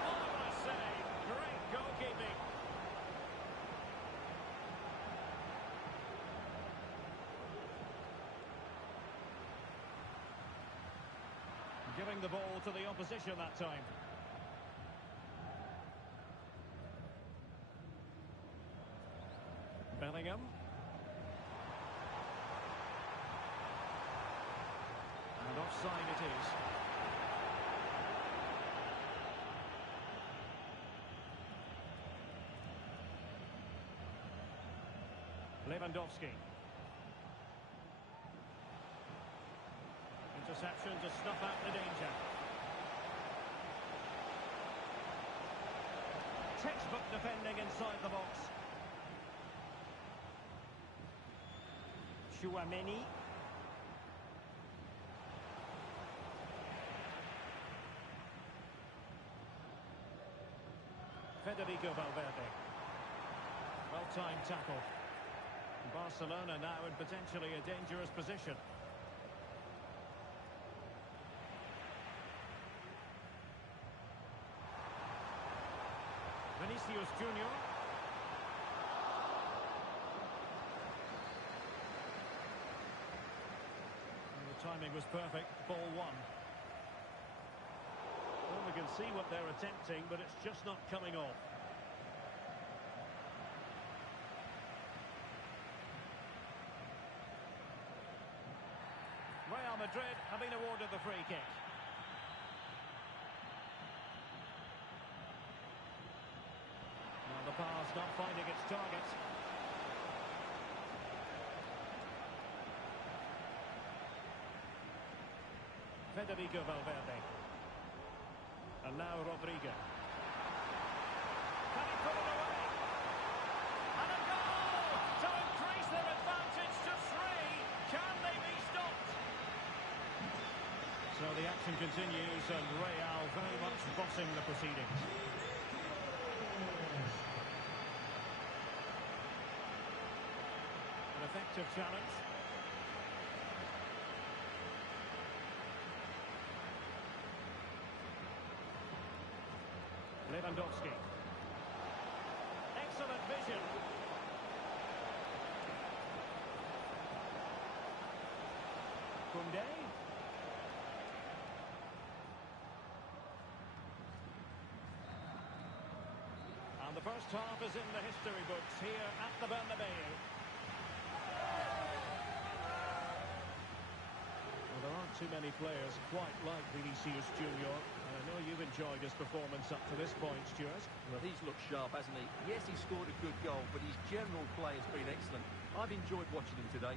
marvellous save. Great goalkeeping. Giving the ball to the opposition that time. Bellingham. And offside it is. Lewandowski. Interception to snuff out the danger. Textbook defending inside the box. Tchouameni. Federico Valverde. Well-timed tackle. Barcelona now in potentially a dangerous position. Vinicius Junior. And the timing was perfect. Ball one. Well, we can see what they're attempting, but it's just not coming off. Real Madrid have been awarded the free kick. Now the pass not finding its target. Federico Valverde. And now Rodrigo. Can he put it away? And a goal to increase their advantage to 3. Can they be stopped? So the action continues and Real very much bossing the proceedings. An effective challenge. Lewandowski. Excellent vision. Koundé. And the first half is in the history books here at the Bernabeu. Well, there aren't too many players quite like Vinicius Junior. And I know you've enjoyed his performance up to this point, Stuart. Well, he's looked sharp, hasn't he? Yes, he scored a good goal, but his general play has been excellent. I've enjoyed watching him today.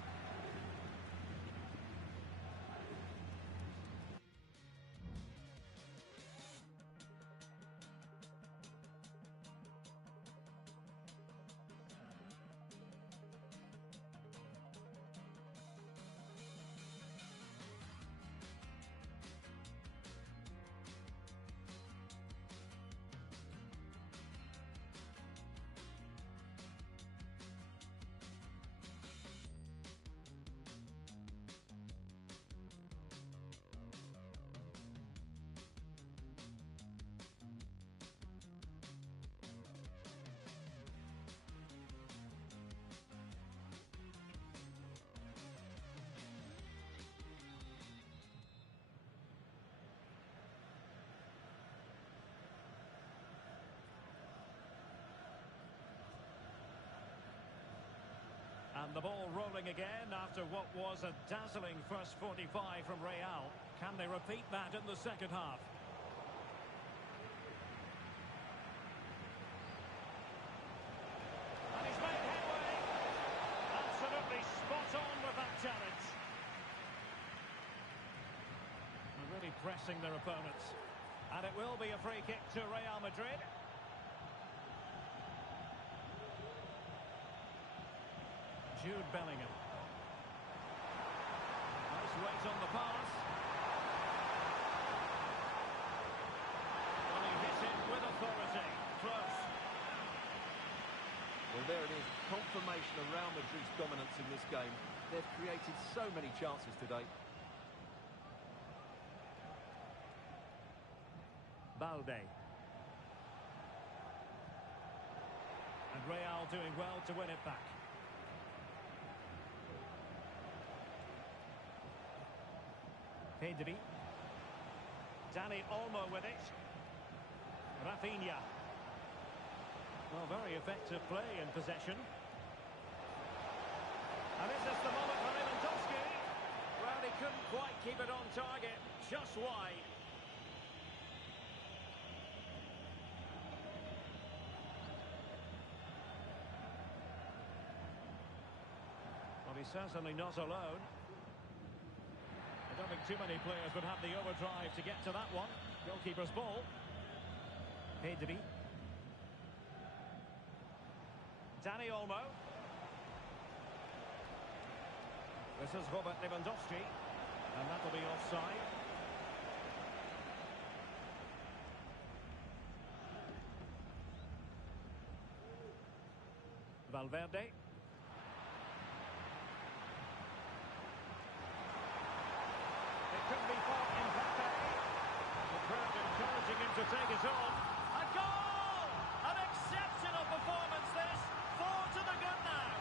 And the ball rolling again after what was a dazzling first 45 from Real. Can they repeat that in the second half? And he's made headway. Absolutely spot on with that challenge. And really pressing their opponents. And it will be a free kick to Real Madrid. Jude Bellingham. Nice weight on the pass. And he hits it with authority. Close. Well, there it is. Confirmation of Real Madrid's dominance in this game. They've created so many chances today. Balde. And Real doing well to win it back. Pedri. Dani Olmo with it. Rafinha. Well, very effective play in possession. And is this the moment for Lewandowski? Well, he couldn't quite keep it on target. Just wide. Well, he's certainly not alone. I don't think too many players would have the overdrive to get to that one. Goalkeeper's ball. Pedri. Dani Olmo. This is Robert Lewandowski. And that'll be offside. Valverde. Could be for Mbappe. The crowd encouraging him to take it on. A goal! An exceptional performance this. 4 to the good now.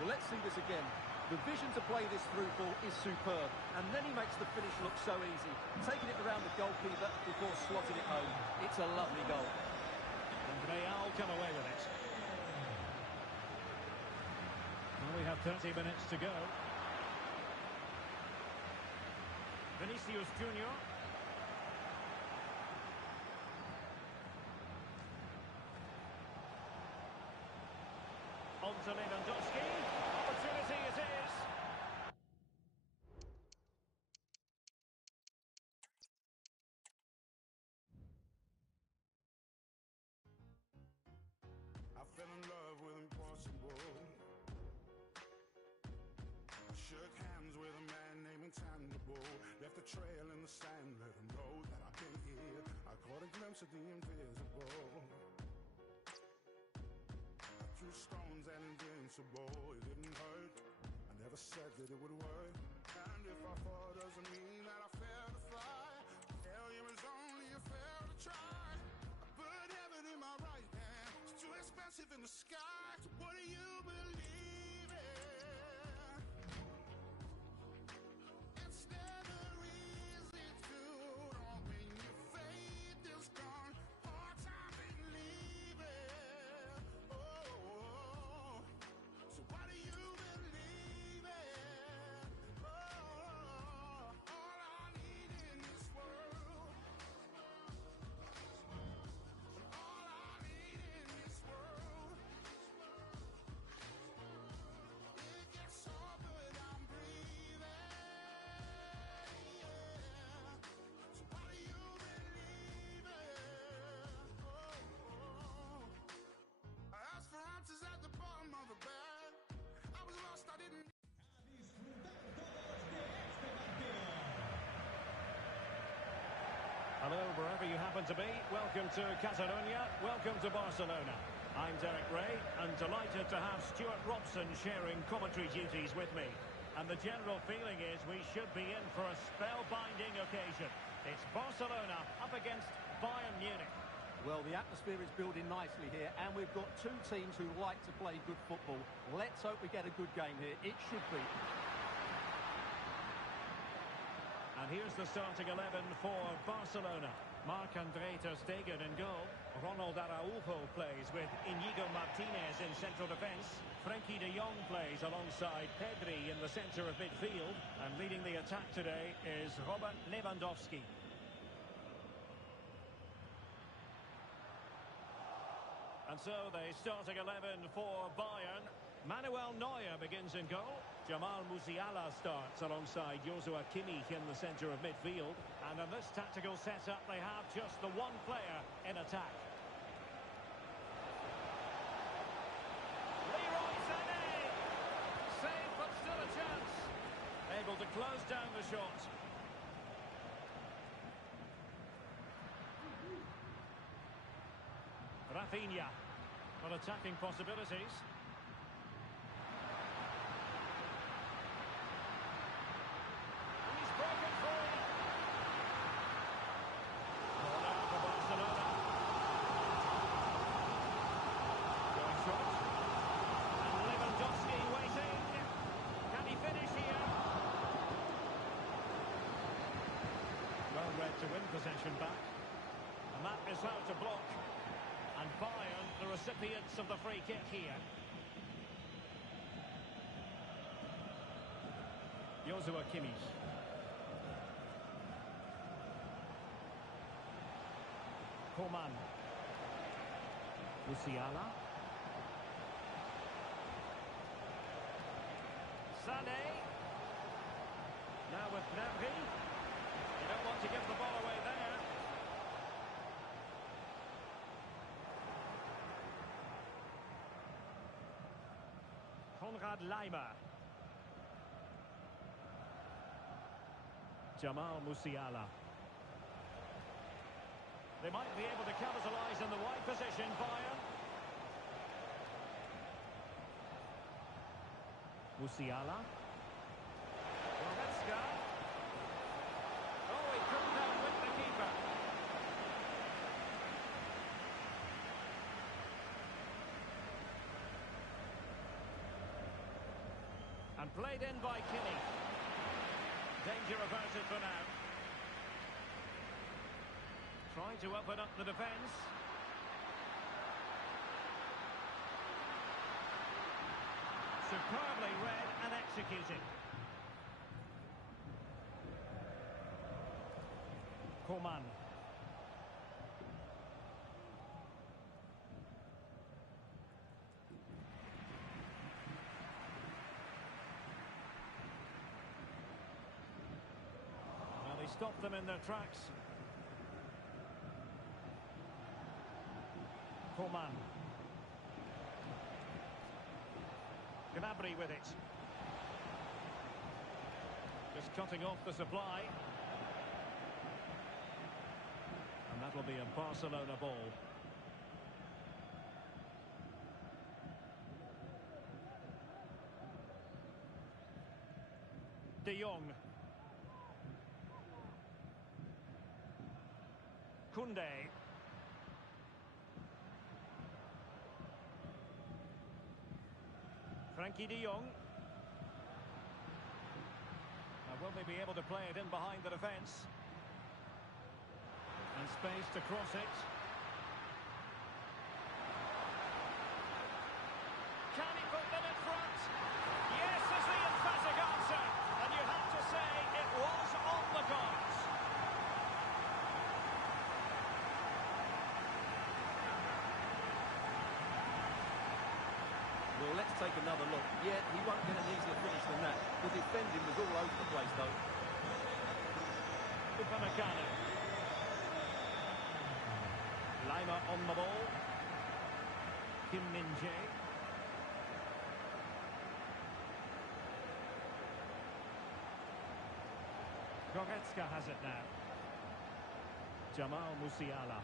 Well, let's see this again. The vision to play this through ball is superb. And then he makes the finish look so easy. Taking it around the goalkeeper before slotting it home. It's a lovely goal. And Real come away with it. We have 30 minutes to go. Vinicius Junior. On to Lewandowski. Opportunity it is. I fell in love with impossible. Shook hands with a man named Intangible. Left a trail in the sand, let him know that I've been here. I caught a glimpse of the invisible. I threw stones at invincible. It didn't hurt. I never said that it would work. And if I fall, doesn't mean that I fail to fly. Failure is only a fail to try. I put heaven in my right hand. It's too expensive in the sky. So what do you believe in? It's never easy to know when your faith is gone. Hard time believing. Oh, happen to be, welcome to Catalonia, welcome to Barcelona. I'm Derek Ray, and delighted to have Stuart Robson sharing commentary duties with me. And the general feeling is we should be in for a spellbinding occasion. It's Barcelona up against Bayern Munich. Well, the atmosphere is building nicely here, and we've got two teams who like to play good football. Let's hope we get a good game here. It should be. And here's the starting 11 for Barcelona. Marc-André ter Stegen in goal. Ronald Araujo plays with Inigo Martinez in central defence. Frenkie de Jong plays alongside Pedri in the centre of midfield. And leading the attack today is Robert Lewandowski. And so the starting 11 for Bayern. Manuel Neuer begins in goal. Jamal Musiala starts alongside Joshua Kimmich in the centre of midfield. And in this tactical setup, they have just the one player in attack. Leroy Sané! Save, but still a chance. Able to close down the shot. Rafinha. Well, attacking possibilities. To win possession back, and that is how to block. And Bayern, the recipients of the free kick here. Joshua Kimmich. Coman. Musiala. Sané. Now with Gnabry. You don't want to give the ball away there. Konrad Laimer. Jamal Musiala. They might be able to capitalise in the wide position, Bayern. Musiala. Goretzka. Oh, he couldn't outwit the keeper. And played in by Kimmich. Danger averted for now. Trying to open up the defence. Superbly read and executed. Coman. Well, he stopped them in their tracks. Coman. Gnabry with it. Just cutting off the supply. And that'll be a Barcelona ball. De Jong. Koundé. Frenkie de Jong. Now, will they be able to play it in behind the defence? And space to cross it. Can he put them in front? Yes is the emphatic answer. And you have to say it was on the cards. Well, let's take another look. Yeah, he won't get an easier finish than that. The defending was all over the place, though. Upamecano. Laimer on the ball. Kim Min-jae. Goretzka has it now. Jamal Musiala.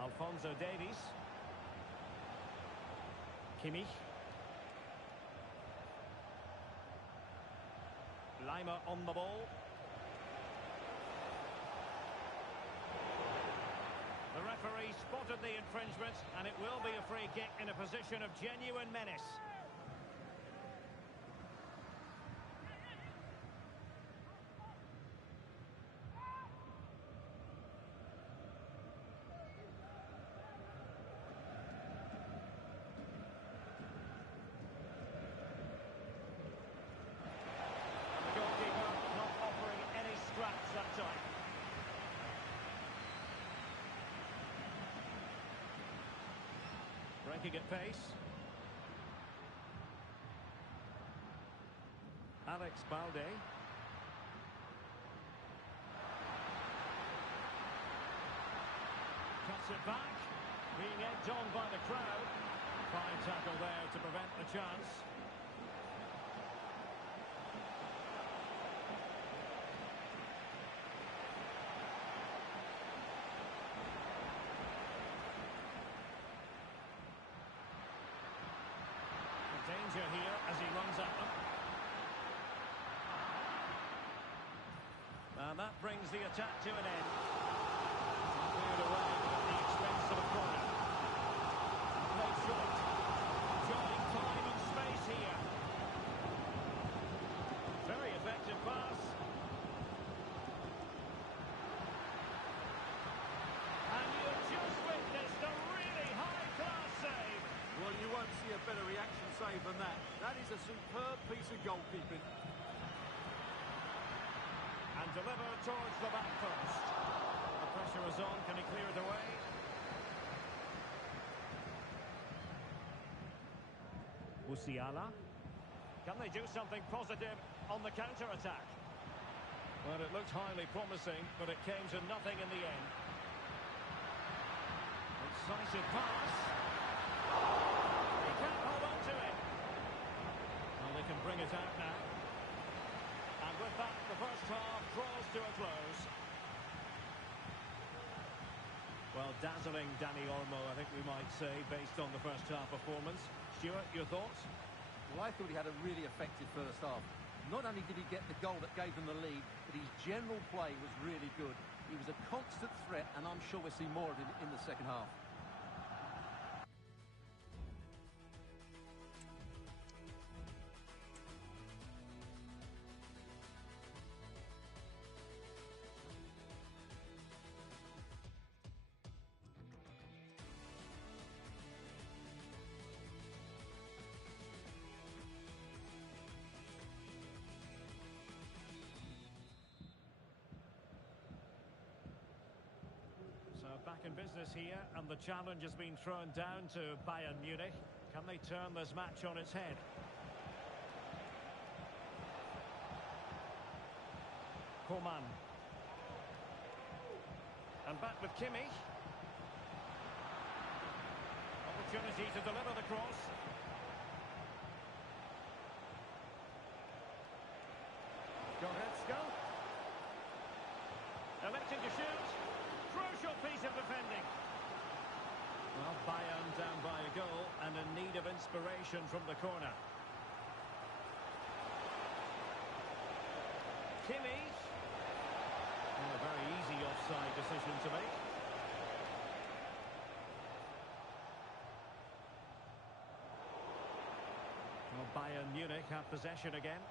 Alphonso Davies. Kimmich. Lima on the ball. The referee spotted the infringement, and it will be a free kick in a position of genuine menace. That time. Breaking at pace. Alex Balde. Cuts it back. Being egged on by the crowd. Fine tackle there to prevent the chance. Danger here as he runs at them. And that brings the attack to an end. Cleared away at the expense of a corner. Played short. Enjoying time and space here. Very effective pass. And you've just witnessed a really high-class save. Well, you won't see a better reaction save than that. That is a superb piece of goalkeeping. And delivered towards the back post. The pressure is on. Can he clear it away? Musiala. Can they do something positive on the counter-attack? Well, it looked highly promising, but it came to nothing in the end. Incisive pass. He can't hold on to it. Well, they can bring it out now. And with that, the first half draws to a close. Well, dazzling Dani Olmo, I think we might say, based on the first half performance. Stuart, your thoughts? Well, I thought he had a really effective first half. Not only did he get the goal that gave them the lead, but his general play was really good. He was a constant threat, and I'm sure we'll see more of him in the second half. So back in business here, and the challenge has been thrown down to Bayern Munich. Can they turn this match on its head? Coman. And back with Kimmich. Opportunity to deliver the cross. Goretzka. Electing to shoot. Crucial piece of defending. Well, Bayern down by a goal and in need of inspiration from the corner. Kimmich. Well, a very easy offside decision to make. Well, Bayern Munich have possession again.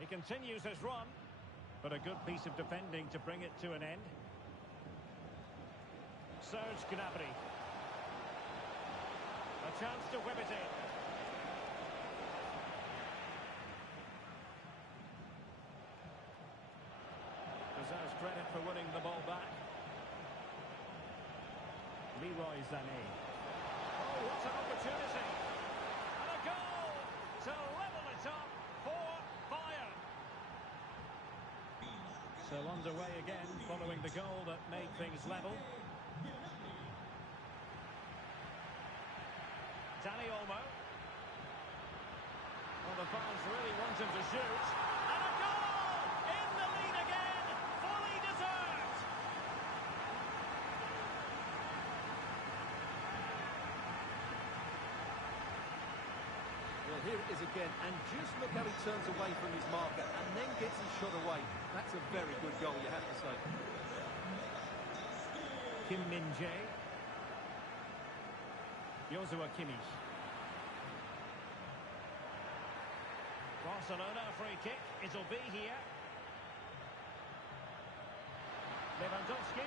He continues his run, but a good piece of defending to bring it to an end. Serge Gnabry. A chance to whip it in. Deserves credit for winning the ball back. Leroy Sané. Oh, what an opportunity! And a goal to level it up for Bayern. So So underway again, following the goal that made things level. Danny Olmo. Well, the fans really want him to shoot. And a goal! In the lead again! Fully deserved! Well, here it is again, and just look how he turns away from his marker and then gets his shot away. That's a very good goal, you have to say. Kim Min-jae. Joshua Kimmich. Barcelona, a free kick. It'll be here. Lewandowski.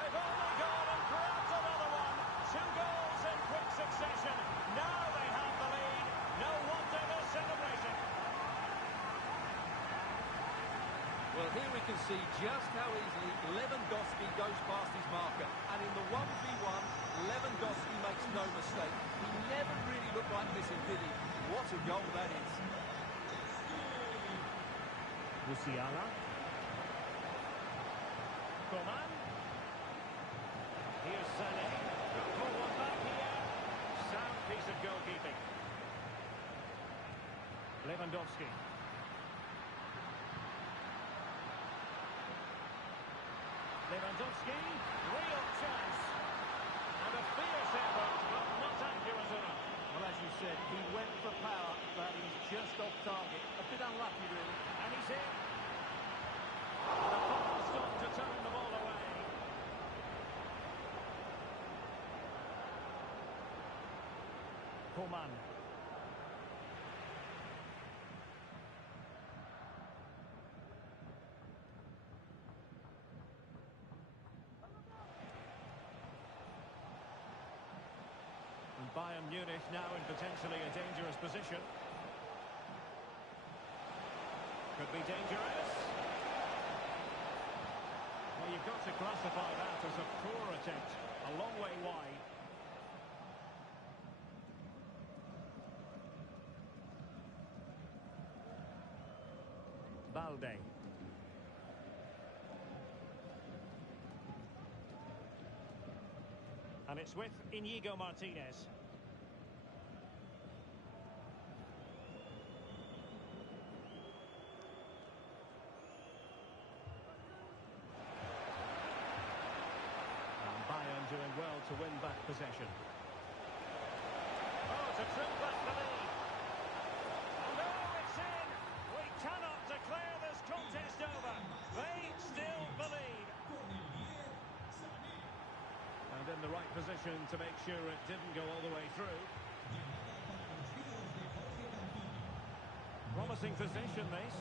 They've only gone and grabbed another one. 2 goals in quick succession. Now they have the lead. No wonder they're celebrating. Well, here we can see just how easily Lewandowski goes past his marker. And in the 1v1, Lewandowski makes no mistake. He never really looked like missing, did he? What a goal that is. Musiala. Coman. Here's Sané. Pull one back here. Sound piece of goalkeeping. Lewandowski. Lewandowski. Real chance. And a fierce effort, but not accurate enough. Well, as you said, he went for power, but he's just off target. A bit unlucky, really. And he's in. The ball stopped to turn the ball away. Coman. And Bayern Munich now in potentially a dangerous position. Could be dangerous. Well, you've got to classify that as a poor attempt. A long way wide. Balde. And it's with Inigo Martinez. And Bayern doing well to win back possession. Oh, to trim back the lead. No, it's in. We cannot declare this contest over. They still believe. And in the right position to make sure it didn't go all the way through. Promising position, this.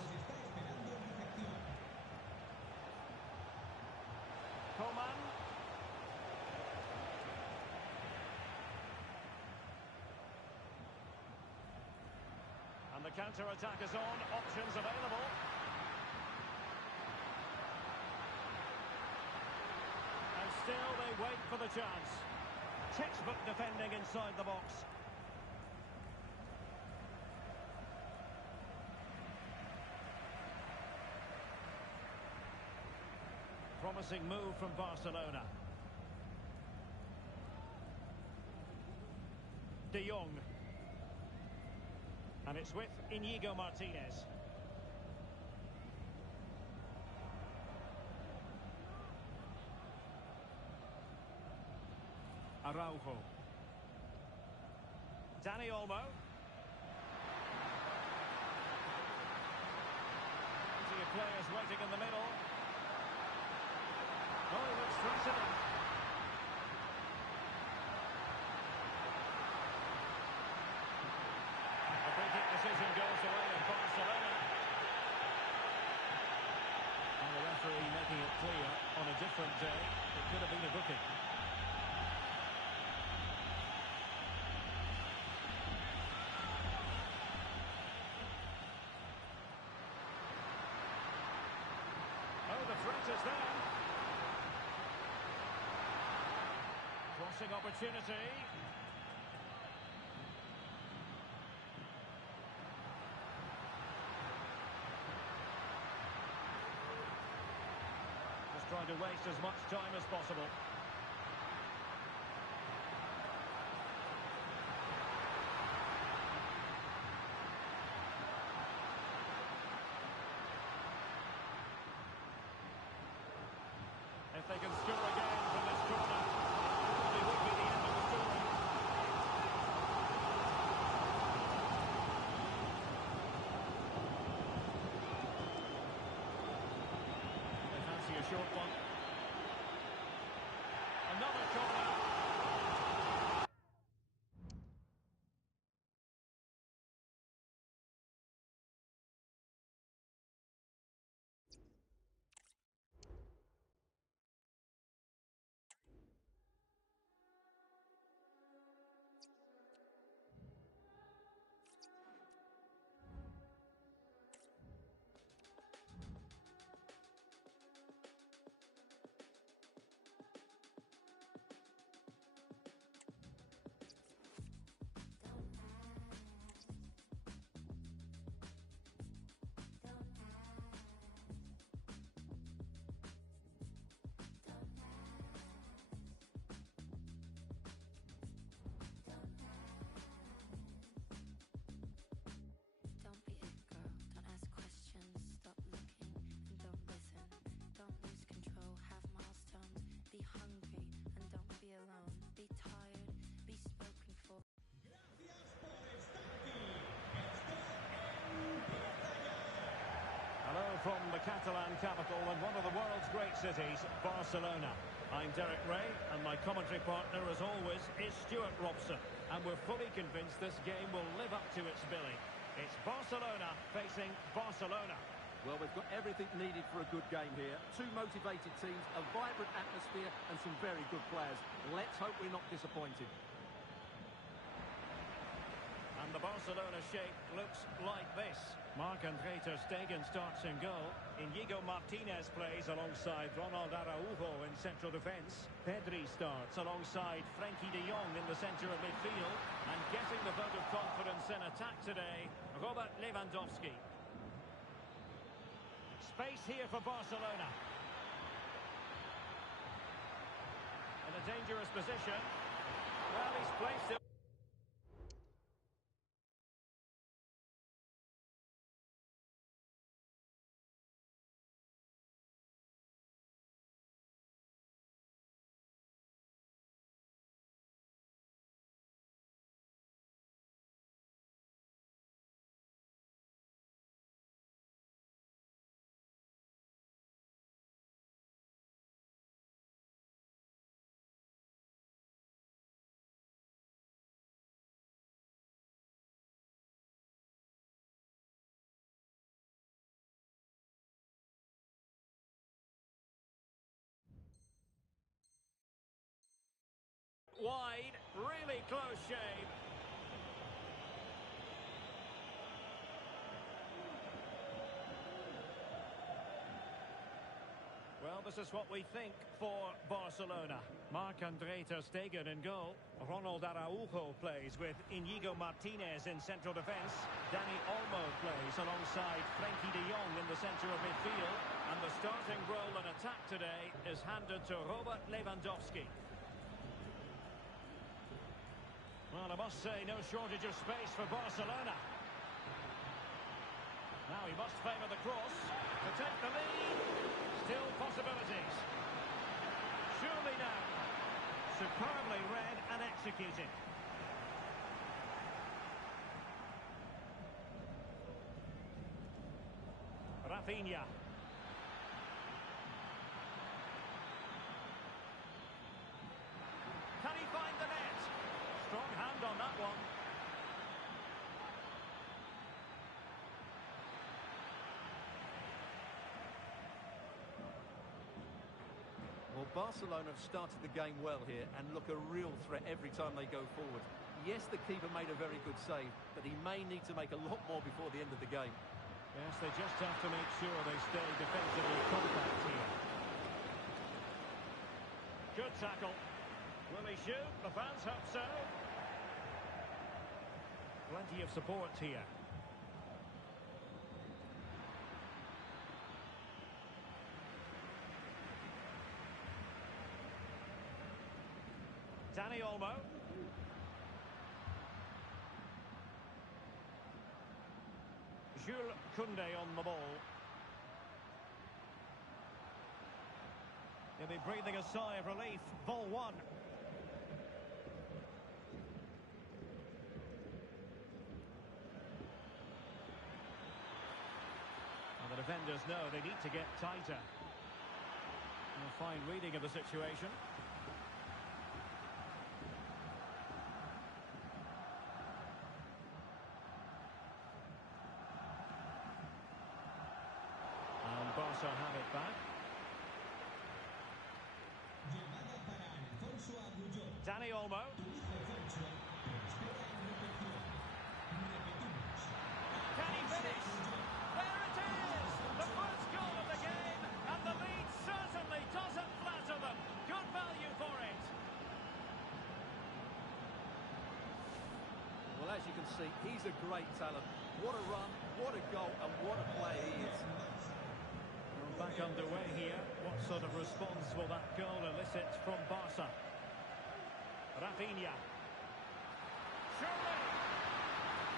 Coman. And the counter-attack is on. Options available. And still they wait for the chance. Textbook defending inside the box. Promising move from Barcelona. De Jong. And it's with Inigo Martinez. Araujo. Danny Olmo. Plenty of players waiting in the middle. Oh, he looks threatening. The free kick decision goes away in Barcelona. And the referee making it clear on a different day it could have been a booking. Oh, the threat is there. Crossing opportunity. trying to waste as much time as possible. If they can score again from this corner, it probably would be the end of the story. They fancy a short one. Another corner. From the Catalan capital and one of the world's great cities, Barcelona. I'm Derek Ray, and my commentary partner, as always, is Stuart Robson. And we're fully convinced this game will live up to its billing. It's Barcelona facing Barcelona. Well, we've got everything needed for a good game here. Two motivated teams, a vibrant atmosphere, and some very good players. Let's hope we're not disappointed. And the Barcelona shape looks like this. Marc-André ter Stegen starts in goal. Inigo Martinez plays alongside Ronald Araujo in central defence. Pedri starts alongside Frenkie de Jong in the centre of midfield. And getting the vote of confidence in attack today, Robert Lewandowski. Space here for Barcelona. In a dangerous position. Well, he's placed it. Wide, really close shave. Well, this is what we think for Barcelona. Marc-André ter Stegen in goal. Ronald Araujo plays with Inigo Martinez in central defence. Dani Olmo plays alongside Frenkie de Jong in the centre of midfield. And the starting role in attack today is handed to Robert Lewandowski. Well, I must say, no shortage of space for Barcelona. Now he must favour the cross to take the lead. Still possibilities. Surely now. Superbly read and executed. Rafinha. Can he find the net? Strong hand on that one. Well, Barcelona have started the game well here and look a real threat every time they go forward. Yes, the keeper made a very good save, but he may need to make a lot more before the end of the game. Yes, they just have to make sure they stay defensively compact here. Good tackle. Will he shoot? The fans hope so. Plenty of support here. Dani Olmo. Jules Koundé on the ball. He'll be breathing a sigh of relief. Ball one. And the defenders know they need to get tighter. A fine reading of the situation. And Barca have it back. Dani Olmo. Can he finish? There it is! The first goal of the game, and the lead certainly doesn't flatter them. Good value for it. Well, as you can see, he's a great talent. What a run, what a goal, and what a player he is. Well, back underway here. What sort of response will that goal elicit from Barca? Rafinha. Surely.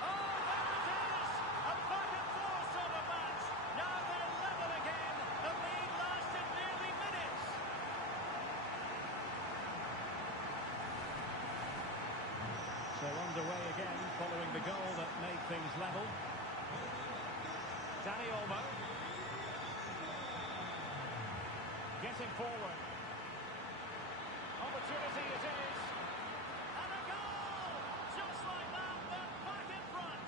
Oh, there it is! A back and forth sort of match. Now they're level again. The lead lasted nearly minutes. So underway again, following the goal that made things level. Dani Olmo. Getting forward. Opportunity it is. And a goal! Just like that, they're back in front.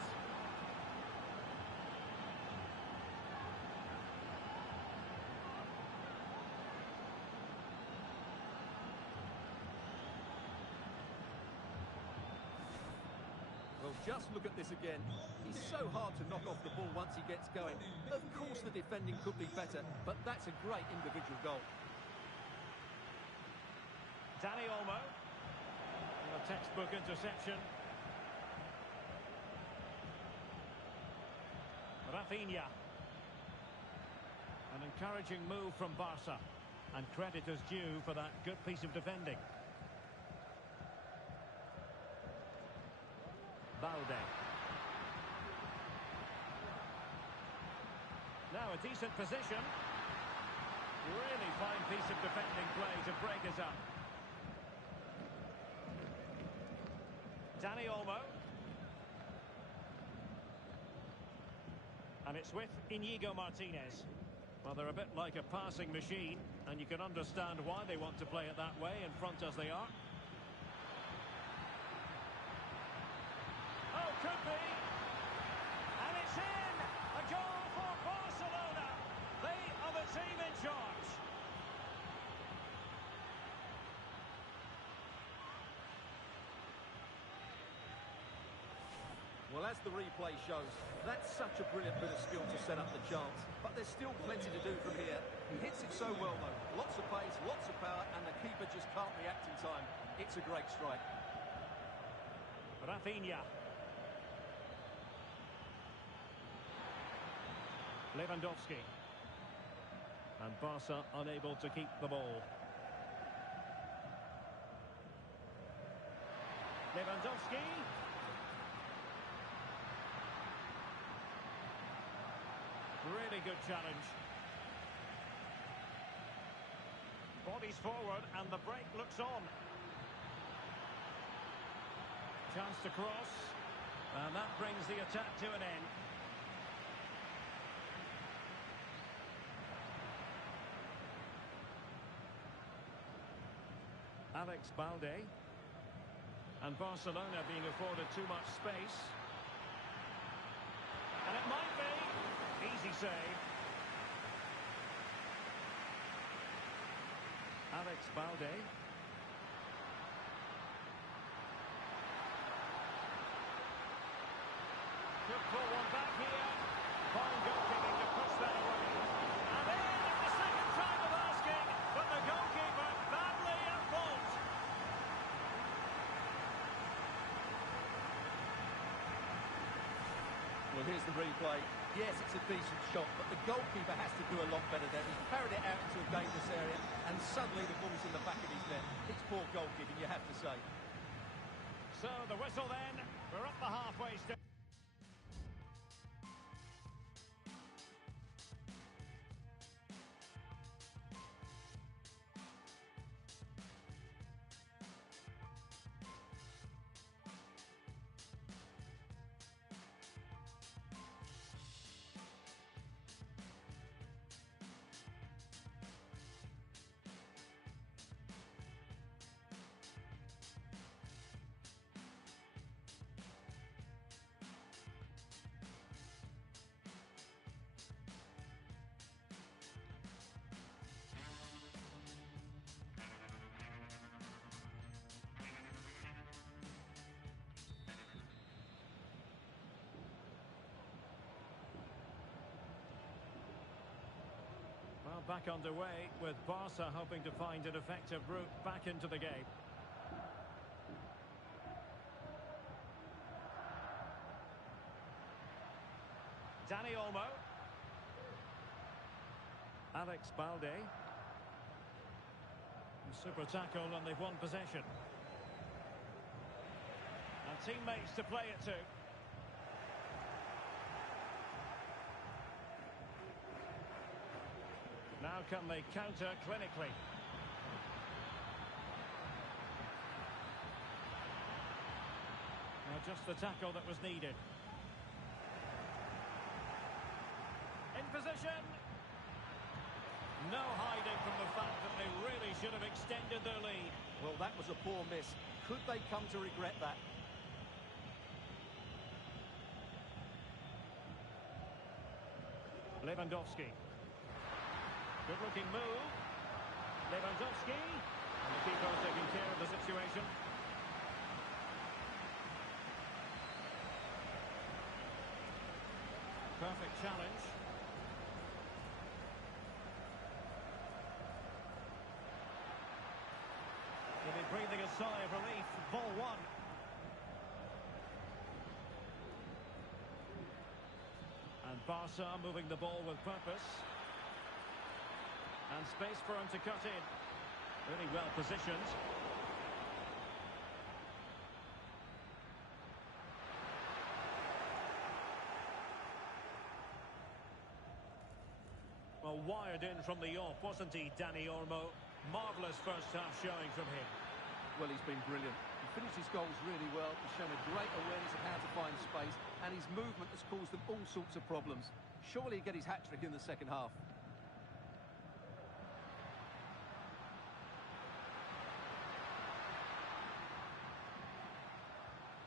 Well, just look at this again. He's so hard to knock off the ball once he gets going. Of course the defending could be better, but that's a great individual goal. Dani Olmo. A textbook interception. Rafinha. An encouraging move from Barca. And credit is due for that good piece of defending. Balde. Now a decent position. Really fine piece of defending play to break us up. Dani Olmo. And it's with Íñigo Martínez. Well, they're a bit like a passing machine, and you can understand why they want to play it that way, in front as they are. Oh, could be. And it's in! A goal for Barcelona. They are the team in charge. Well, as the replay shows, that's such a brilliant bit of skill to set up the chance. But there's still plenty to do from here. He hits it so well, though. Lots of pace, lots of power, and the keeper just can't react in time. It's a great strike. Rafinha. Lewandowski. And Barca unable to keep the ball. Lewandowski. Really good challenge. Bodies forward and the break looks on. Chance to cross. And that brings the attack to an end. Alex Balde. And Barcelona being afforded too much space. And it might be. Easy save. Alex Balde. Could pull one back here. Fine goalkeeping to push that away. And in at the second time of asking, but the goalkeeper badly at fault. Well, here's the replay. Yes, it's a decent shot, but the goalkeeper has to do a lot better there. He's carried it out into a dangerous area, and suddenly the ball's in the back of his net. It's poor goalkeeping, you have to say. So the whistle then. We're up the halfway stage. Well, back underway with Barca hoping to find an effective route back into the game. Dani Olmo. Alex Balde. Super tackle and they've won possession. And teammates to play it to. Now can they counter clinically? Now just the tackle that was needed. In position. No hiding from the fact that they really should have extended their lead. Well, that was a poor miss. Could they come to regret that? Lewandowski. Good-looking move. Lewandowski. And the keeper taking care of the situation. Perfect challenge. He'll be breathing a sigh of relief. Ball one. And Barca moving the ball with purpose. And space for him to cut in. Really well positioned. Well, wired in from the off, wasn't he, Dani Olmo? Marvellous first half showing from him. Well, he's been brilliant. He finished his goals really well. He's shown a great awareness of how to find space, and his movement has caused them all sorts of problems. Surely he'll get his hat-trick in the second half.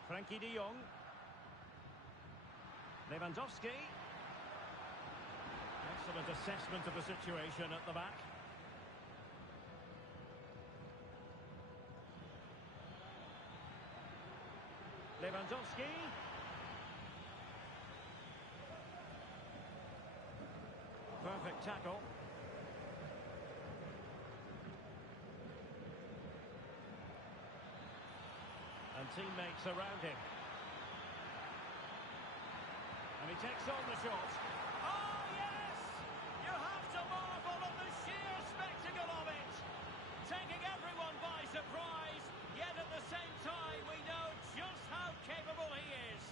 Frankie de Jong. Lewandowski. Excellent assessment of the situation at the back. Lewandowski. Perfect tackle. And teammates around him. And he takes on the shot. Oh, yes! You have to marvel at the sheer spectacle of it. Taking everyone by surprise, yet at the same time we know just how capable he is.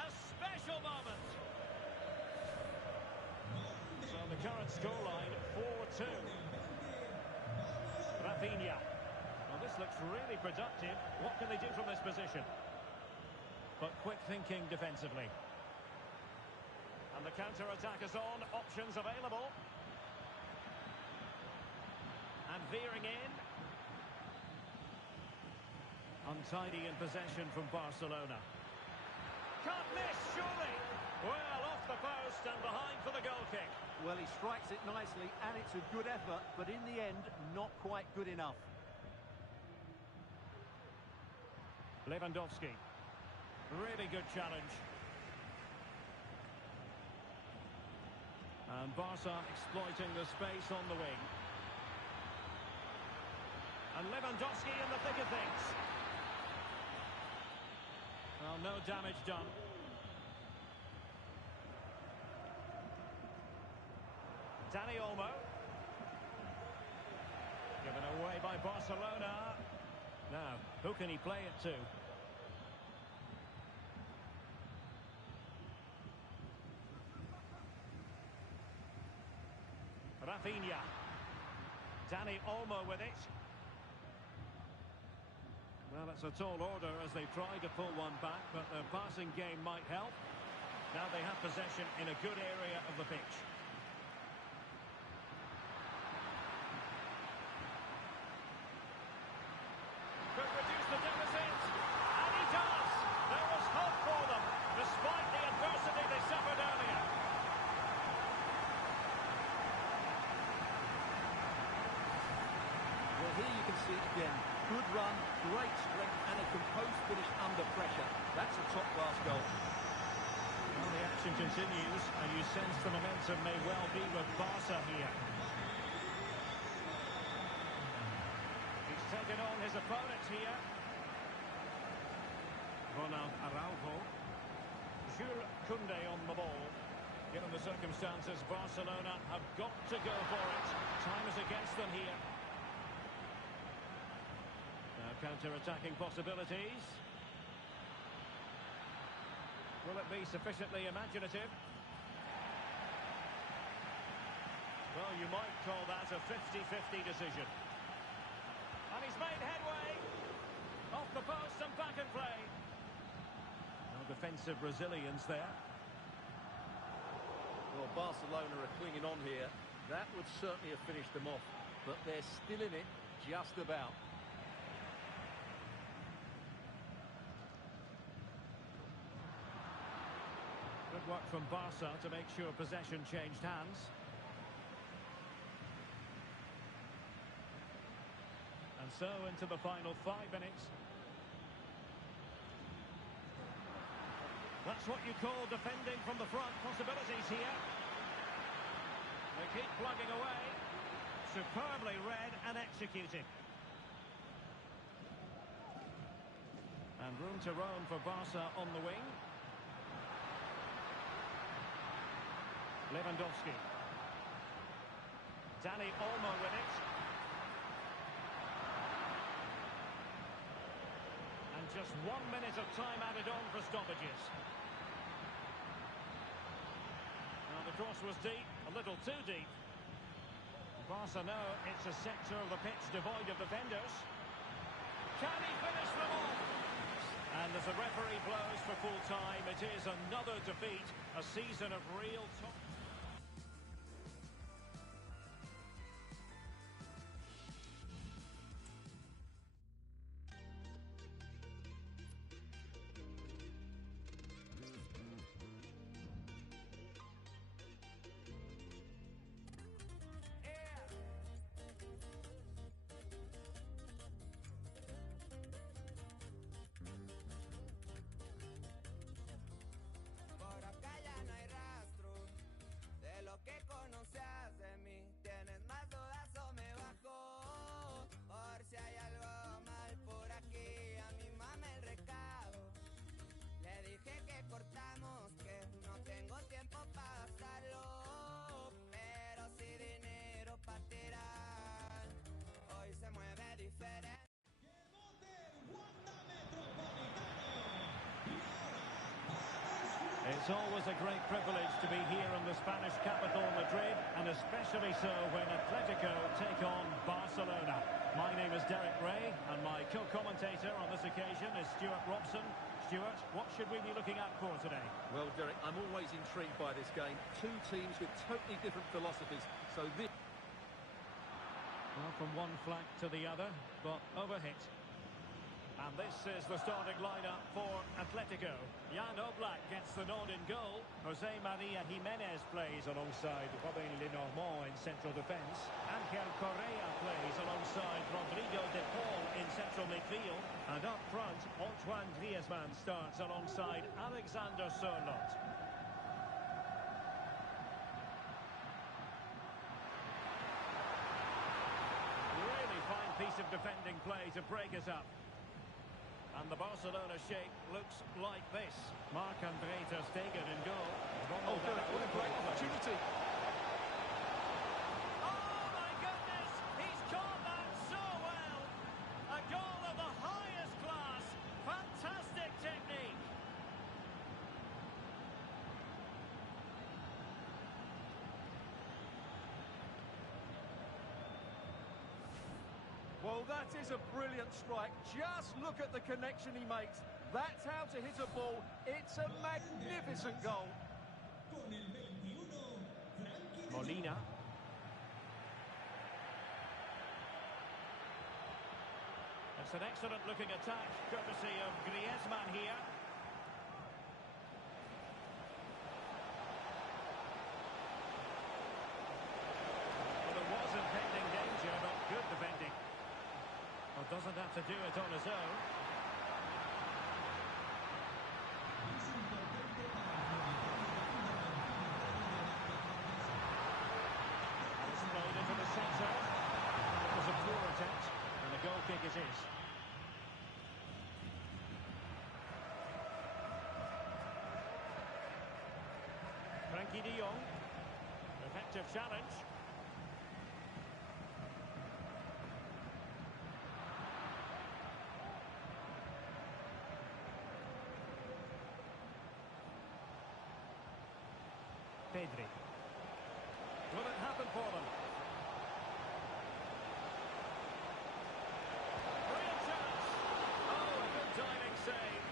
A special moment. So the current scoreline, 4-2. Rafinha. Well, this looks really productive. What can they do from this position? But quick thinking defensively. And the counter-attack is on. Options available. And veering in. Untidy in possession from Barcelona. Can't miss, surely. Well, off the post and behind for the goal kick. Well, he strikes it nicely, and it's a good effort, but in the end, not quite good enough. Lewandowski. Really good challenge. And Barca exploiting the space on the wing. And Lewandowski in the thick of things. Well, no damage done. Dani Olmo. Given away by Barcelona. Now, who can he play it to? Rafinha. Dani Olmo with it. Well, it's a tall order as they try to pull one back, but the passing game might help. Now they have possession in a good area of the pitch. Could reduce the deficit, and he does! There was hope for them, despite the adversity they suffered earlier. Well, here you can see it again. Good run, great strength, and a composed finish under pressure. That's a top-class goal. Well, the action continues, and you sense the momentum may well be with Barca here. He's taken on his opponents here. Ronald Araujo. Jules Koundé on the ball. Given the circumstances, Barcelona have got to go for it. Time is against them here. Now counter-attacking possibilities. Will it be sufficiently imaginative? Well, you might call that a 50-50 decision. And he's made headway. Off the post and back in play. No defensive resilience there. Well, Barcelona are clinging on here. That would certainly have finished them off. But they're still in it, just about. Good work from Barca to make sure possession changed hands. And so into the final 5 minutes. That's what you call defending from the front. Possibilities here. They keep plugging away. Superbly read and executing. And room to roam for Barca on the wing. Lewandowski. Dani Olmo with it. And just 1 minute of time added on for stoppages. Now the cross was deep, a little too deep. Barca know it's a sector of the pitch devoid of defenders. Can he finish them off? And as the referee blows for full time, it is another defeat, a season of real top. It's always a great privilege to be here in the Spanish capital, Madrid, and especially so when Atletico take on Barcelona. My name is Derek Ray, and my co-commentator on this occasion is Stuart Robson. Stuart, what should we be looking at for today? Well, Derek, I'm always intrigued by this game. Two teams with totally different philosophies, so this... Well, from one flank to the other, but overhit. And this is the starting lineup for Atletico. Jan Oblak gets the nod in goal. Jose Maria Jimenez plays alongside Robin Lenormand in central defence. Angel Correa plays alongside Rodrigo de Paul in central midfield. And up front, Antoine Griezmann starts alongside Alexander Sørloth. Really fine piece of defending play to break us up. And the Barcelona shape looks like this. Marc-André ter Stegen in goal. Oh, Derek, what a great opportunity. Well, that is a brilliant strike. Just look at the connection he makes. That's how to hit a ball. It's a magnificent goal. Molina. It's an excellent-looking attack, courtesy of Griezmann here. Well, there was impending danger, but good defending. Well, doesn't have to do it on his own. It's played into the centre. It was a poor attempt, and the goal kick is his. Frankie de Jong. Effective challenge. Pedri. Will it happen for them? Brilliant chance! Oh, a good diving save.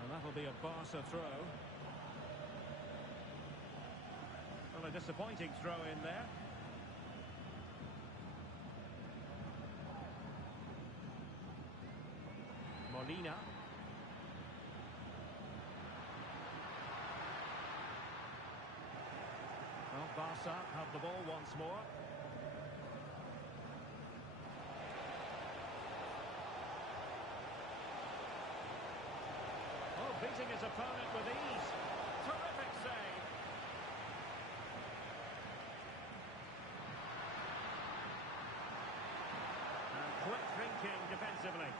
And that'll be a Barca throw. Well, a disappointing throw in there. Molina. Well, Barca have the ball once more. Oh, beating his opponent with ease. Terrific save. And quick thinking defensively.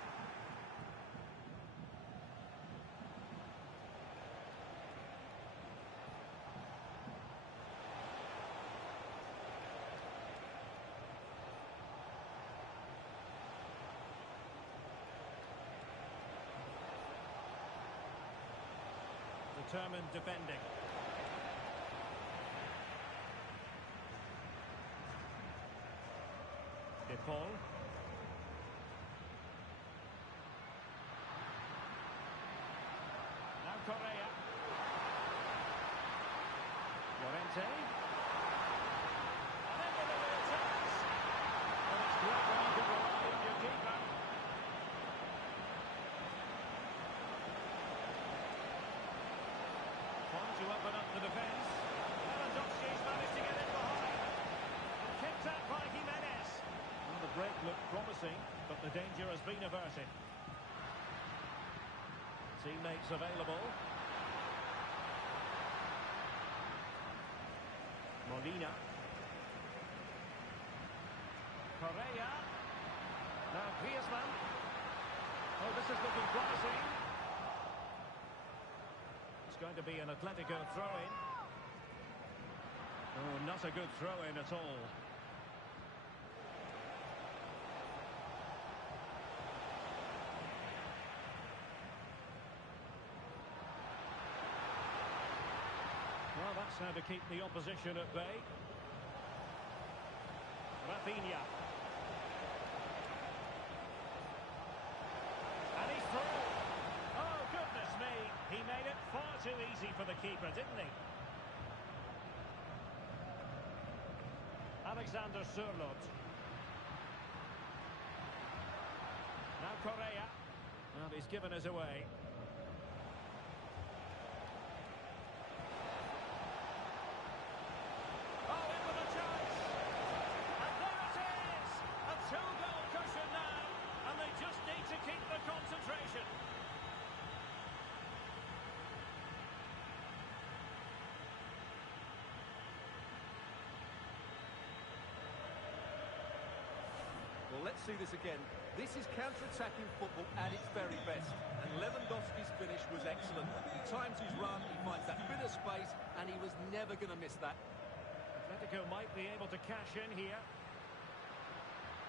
Determined defending. De Paul. Now Correa. Llorente. And into the real chance. And it's great when you can rely on your keeper. To open up the defence. Lewandowski's managed to get in behind. And kicked out by Jimenez. Well, the break looked promising, but the danger has been averted. Teammates available. Molina. Correa. Now Griezmann. Oh, this is looking promising. It's going to be an Atletico throw-in. Oh, not a good throw-in at all. Well, that's how to keep the opposition at bay. Rafinha. And he's through. Oh, goodness me. He made it far too easy for the keeper, didn't he? Alexander Sørloth. Now Correa. Well, he's given us away. Oh, in with a chance. And there it is. A two-goal cushion now. And they just need to keep the concentration. Well, let's see this again. This is counter-attacking football at its very best. And Lewandowski's finish was excellent. He times his run, he finds that bit of space, and he was never going to miss that. Atletico might be able to cash in here.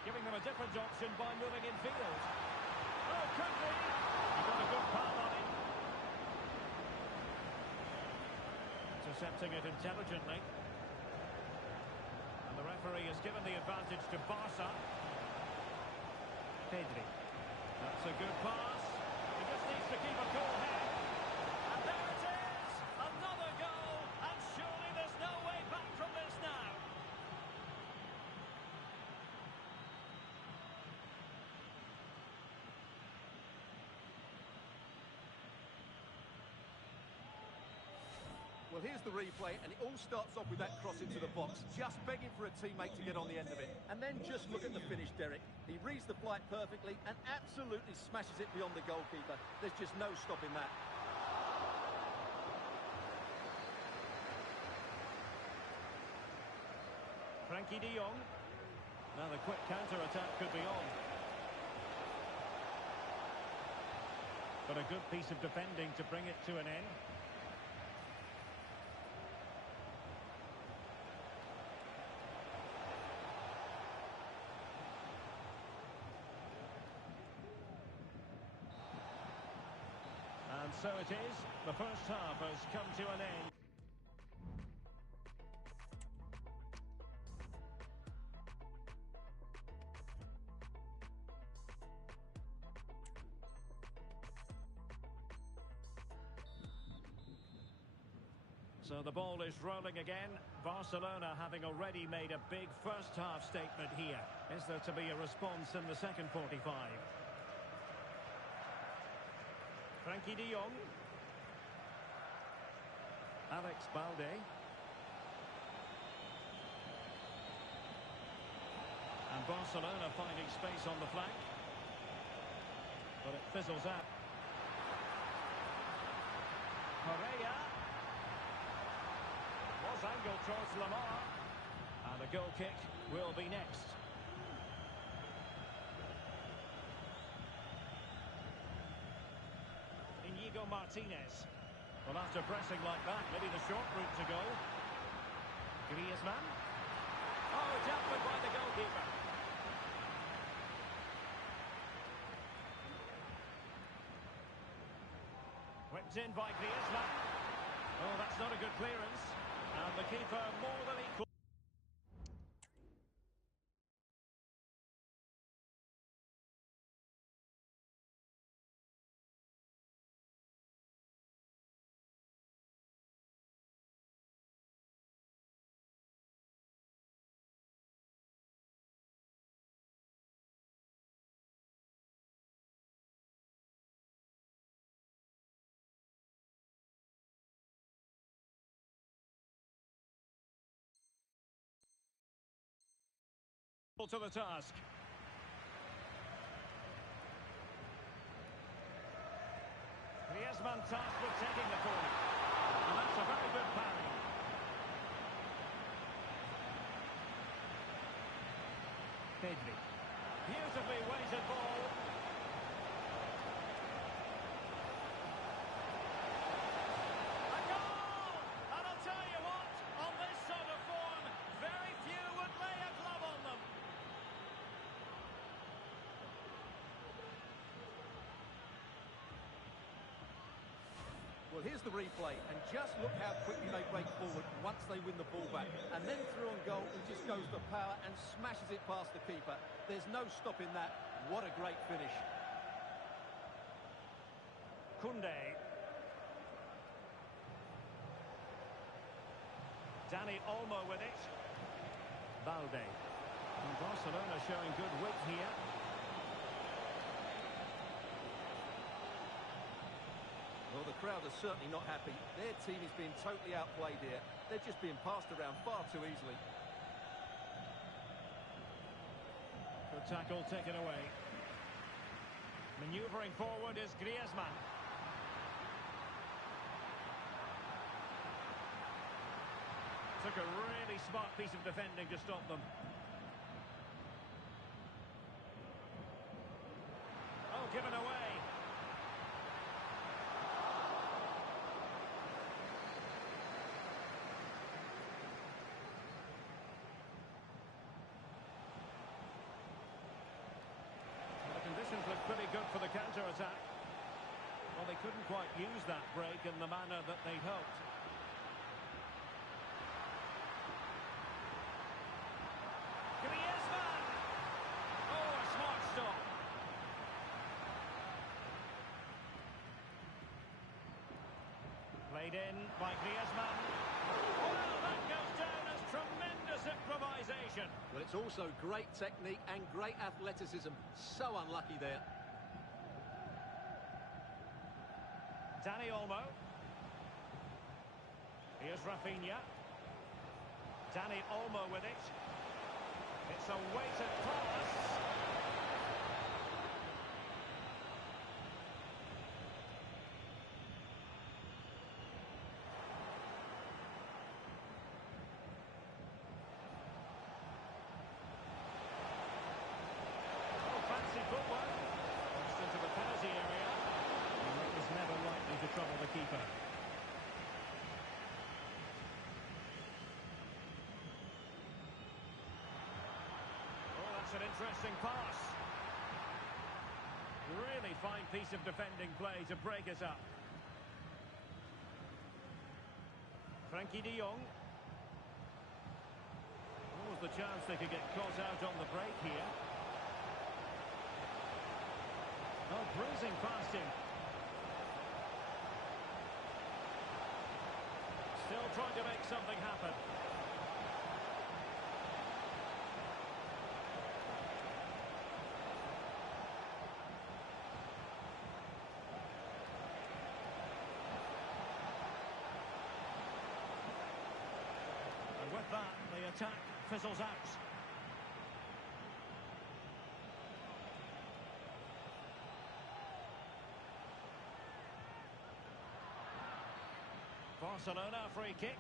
Giving them a different option by moving in field. Oh, could be. He got a good palm on it. Intercepting it intelligently. referee has given the advantage to Barca. Pedri. That's a good pass. He just needs to keep a cool head. And there it is! Another goal! And surely there's no way back from this now. Well, here's the replay, and it all starts off with that cross into the box, just begging for a teammate to get on the end of it. And then just look at the finish, Derek. He reads the flight perfectly and absolutely smashes it beyond the goalkeeper. There's just no stopping that. Frankie de Jong. Now the quick counter-attack could be on. But a good piece of defending to bring it to an end. And so it is. The first half has come to an end. So the ball is rolling again. Barcelona having already made a big first half statement here. Is there to be a response in the second 45? Frankie de Jong. Alex Balde. And Barcelona finding space on the flank. But it fizzles out. Correa. Was angled towards Lamar. And a goal kick will be next. Martinez. Well, after pressing like that, maybe the short route to goal. Griezmann. Oh, dealt with by the goalkeeper. Whipped in by Griezmann. Oh, that's not a good clearance. And the keeper more than equal. To the task. Griezmann tasked with taking the corner. And that's a very good parry. Pedri. Beautifully weighted ball. A goal! And I'll tell you what, on this sort of form, very few would lay a glove on them. Well, here's the replay, and just look how quickly they break forward once they win the ball back. And then through on goal, he just goes for power and smashes it past the keeper. There's no stopping that. What a great finish. Koundé. Dani Olmo with it. Balde. And Barcelona showing good width here. Well, the crowd are certainly not happy. Their team is being totally outplayed here. They're just being passed around far too easily. Good tackle taken away. Manoeuvring forward is Griezmann. Took a really smart piece of defending to stop them. Oh, given away. Conditions look pretty good for the counter-attack. Well, they couldn't quite use that break in the manner that they'd hoped. Played in by Griezmann. Well, that goes down as tremendous improvisation. Well, it's also great technique and great athleticism. So unlucky there. Dani Olmo. Here's Rafinha. Dani Olmo with it. It's a weighted pass. Oh, fancy footwork. Pushed into the penalty area. It was never likely to trouble the keeper. An interesting pass. Really fine piece of defending play to break us up. Frankie de Jong. What was the chance they could get caught out on the break here? Oh, breezing past him. Still trying to make something happen. With that, the attack fizzles out. Barcelona free kick.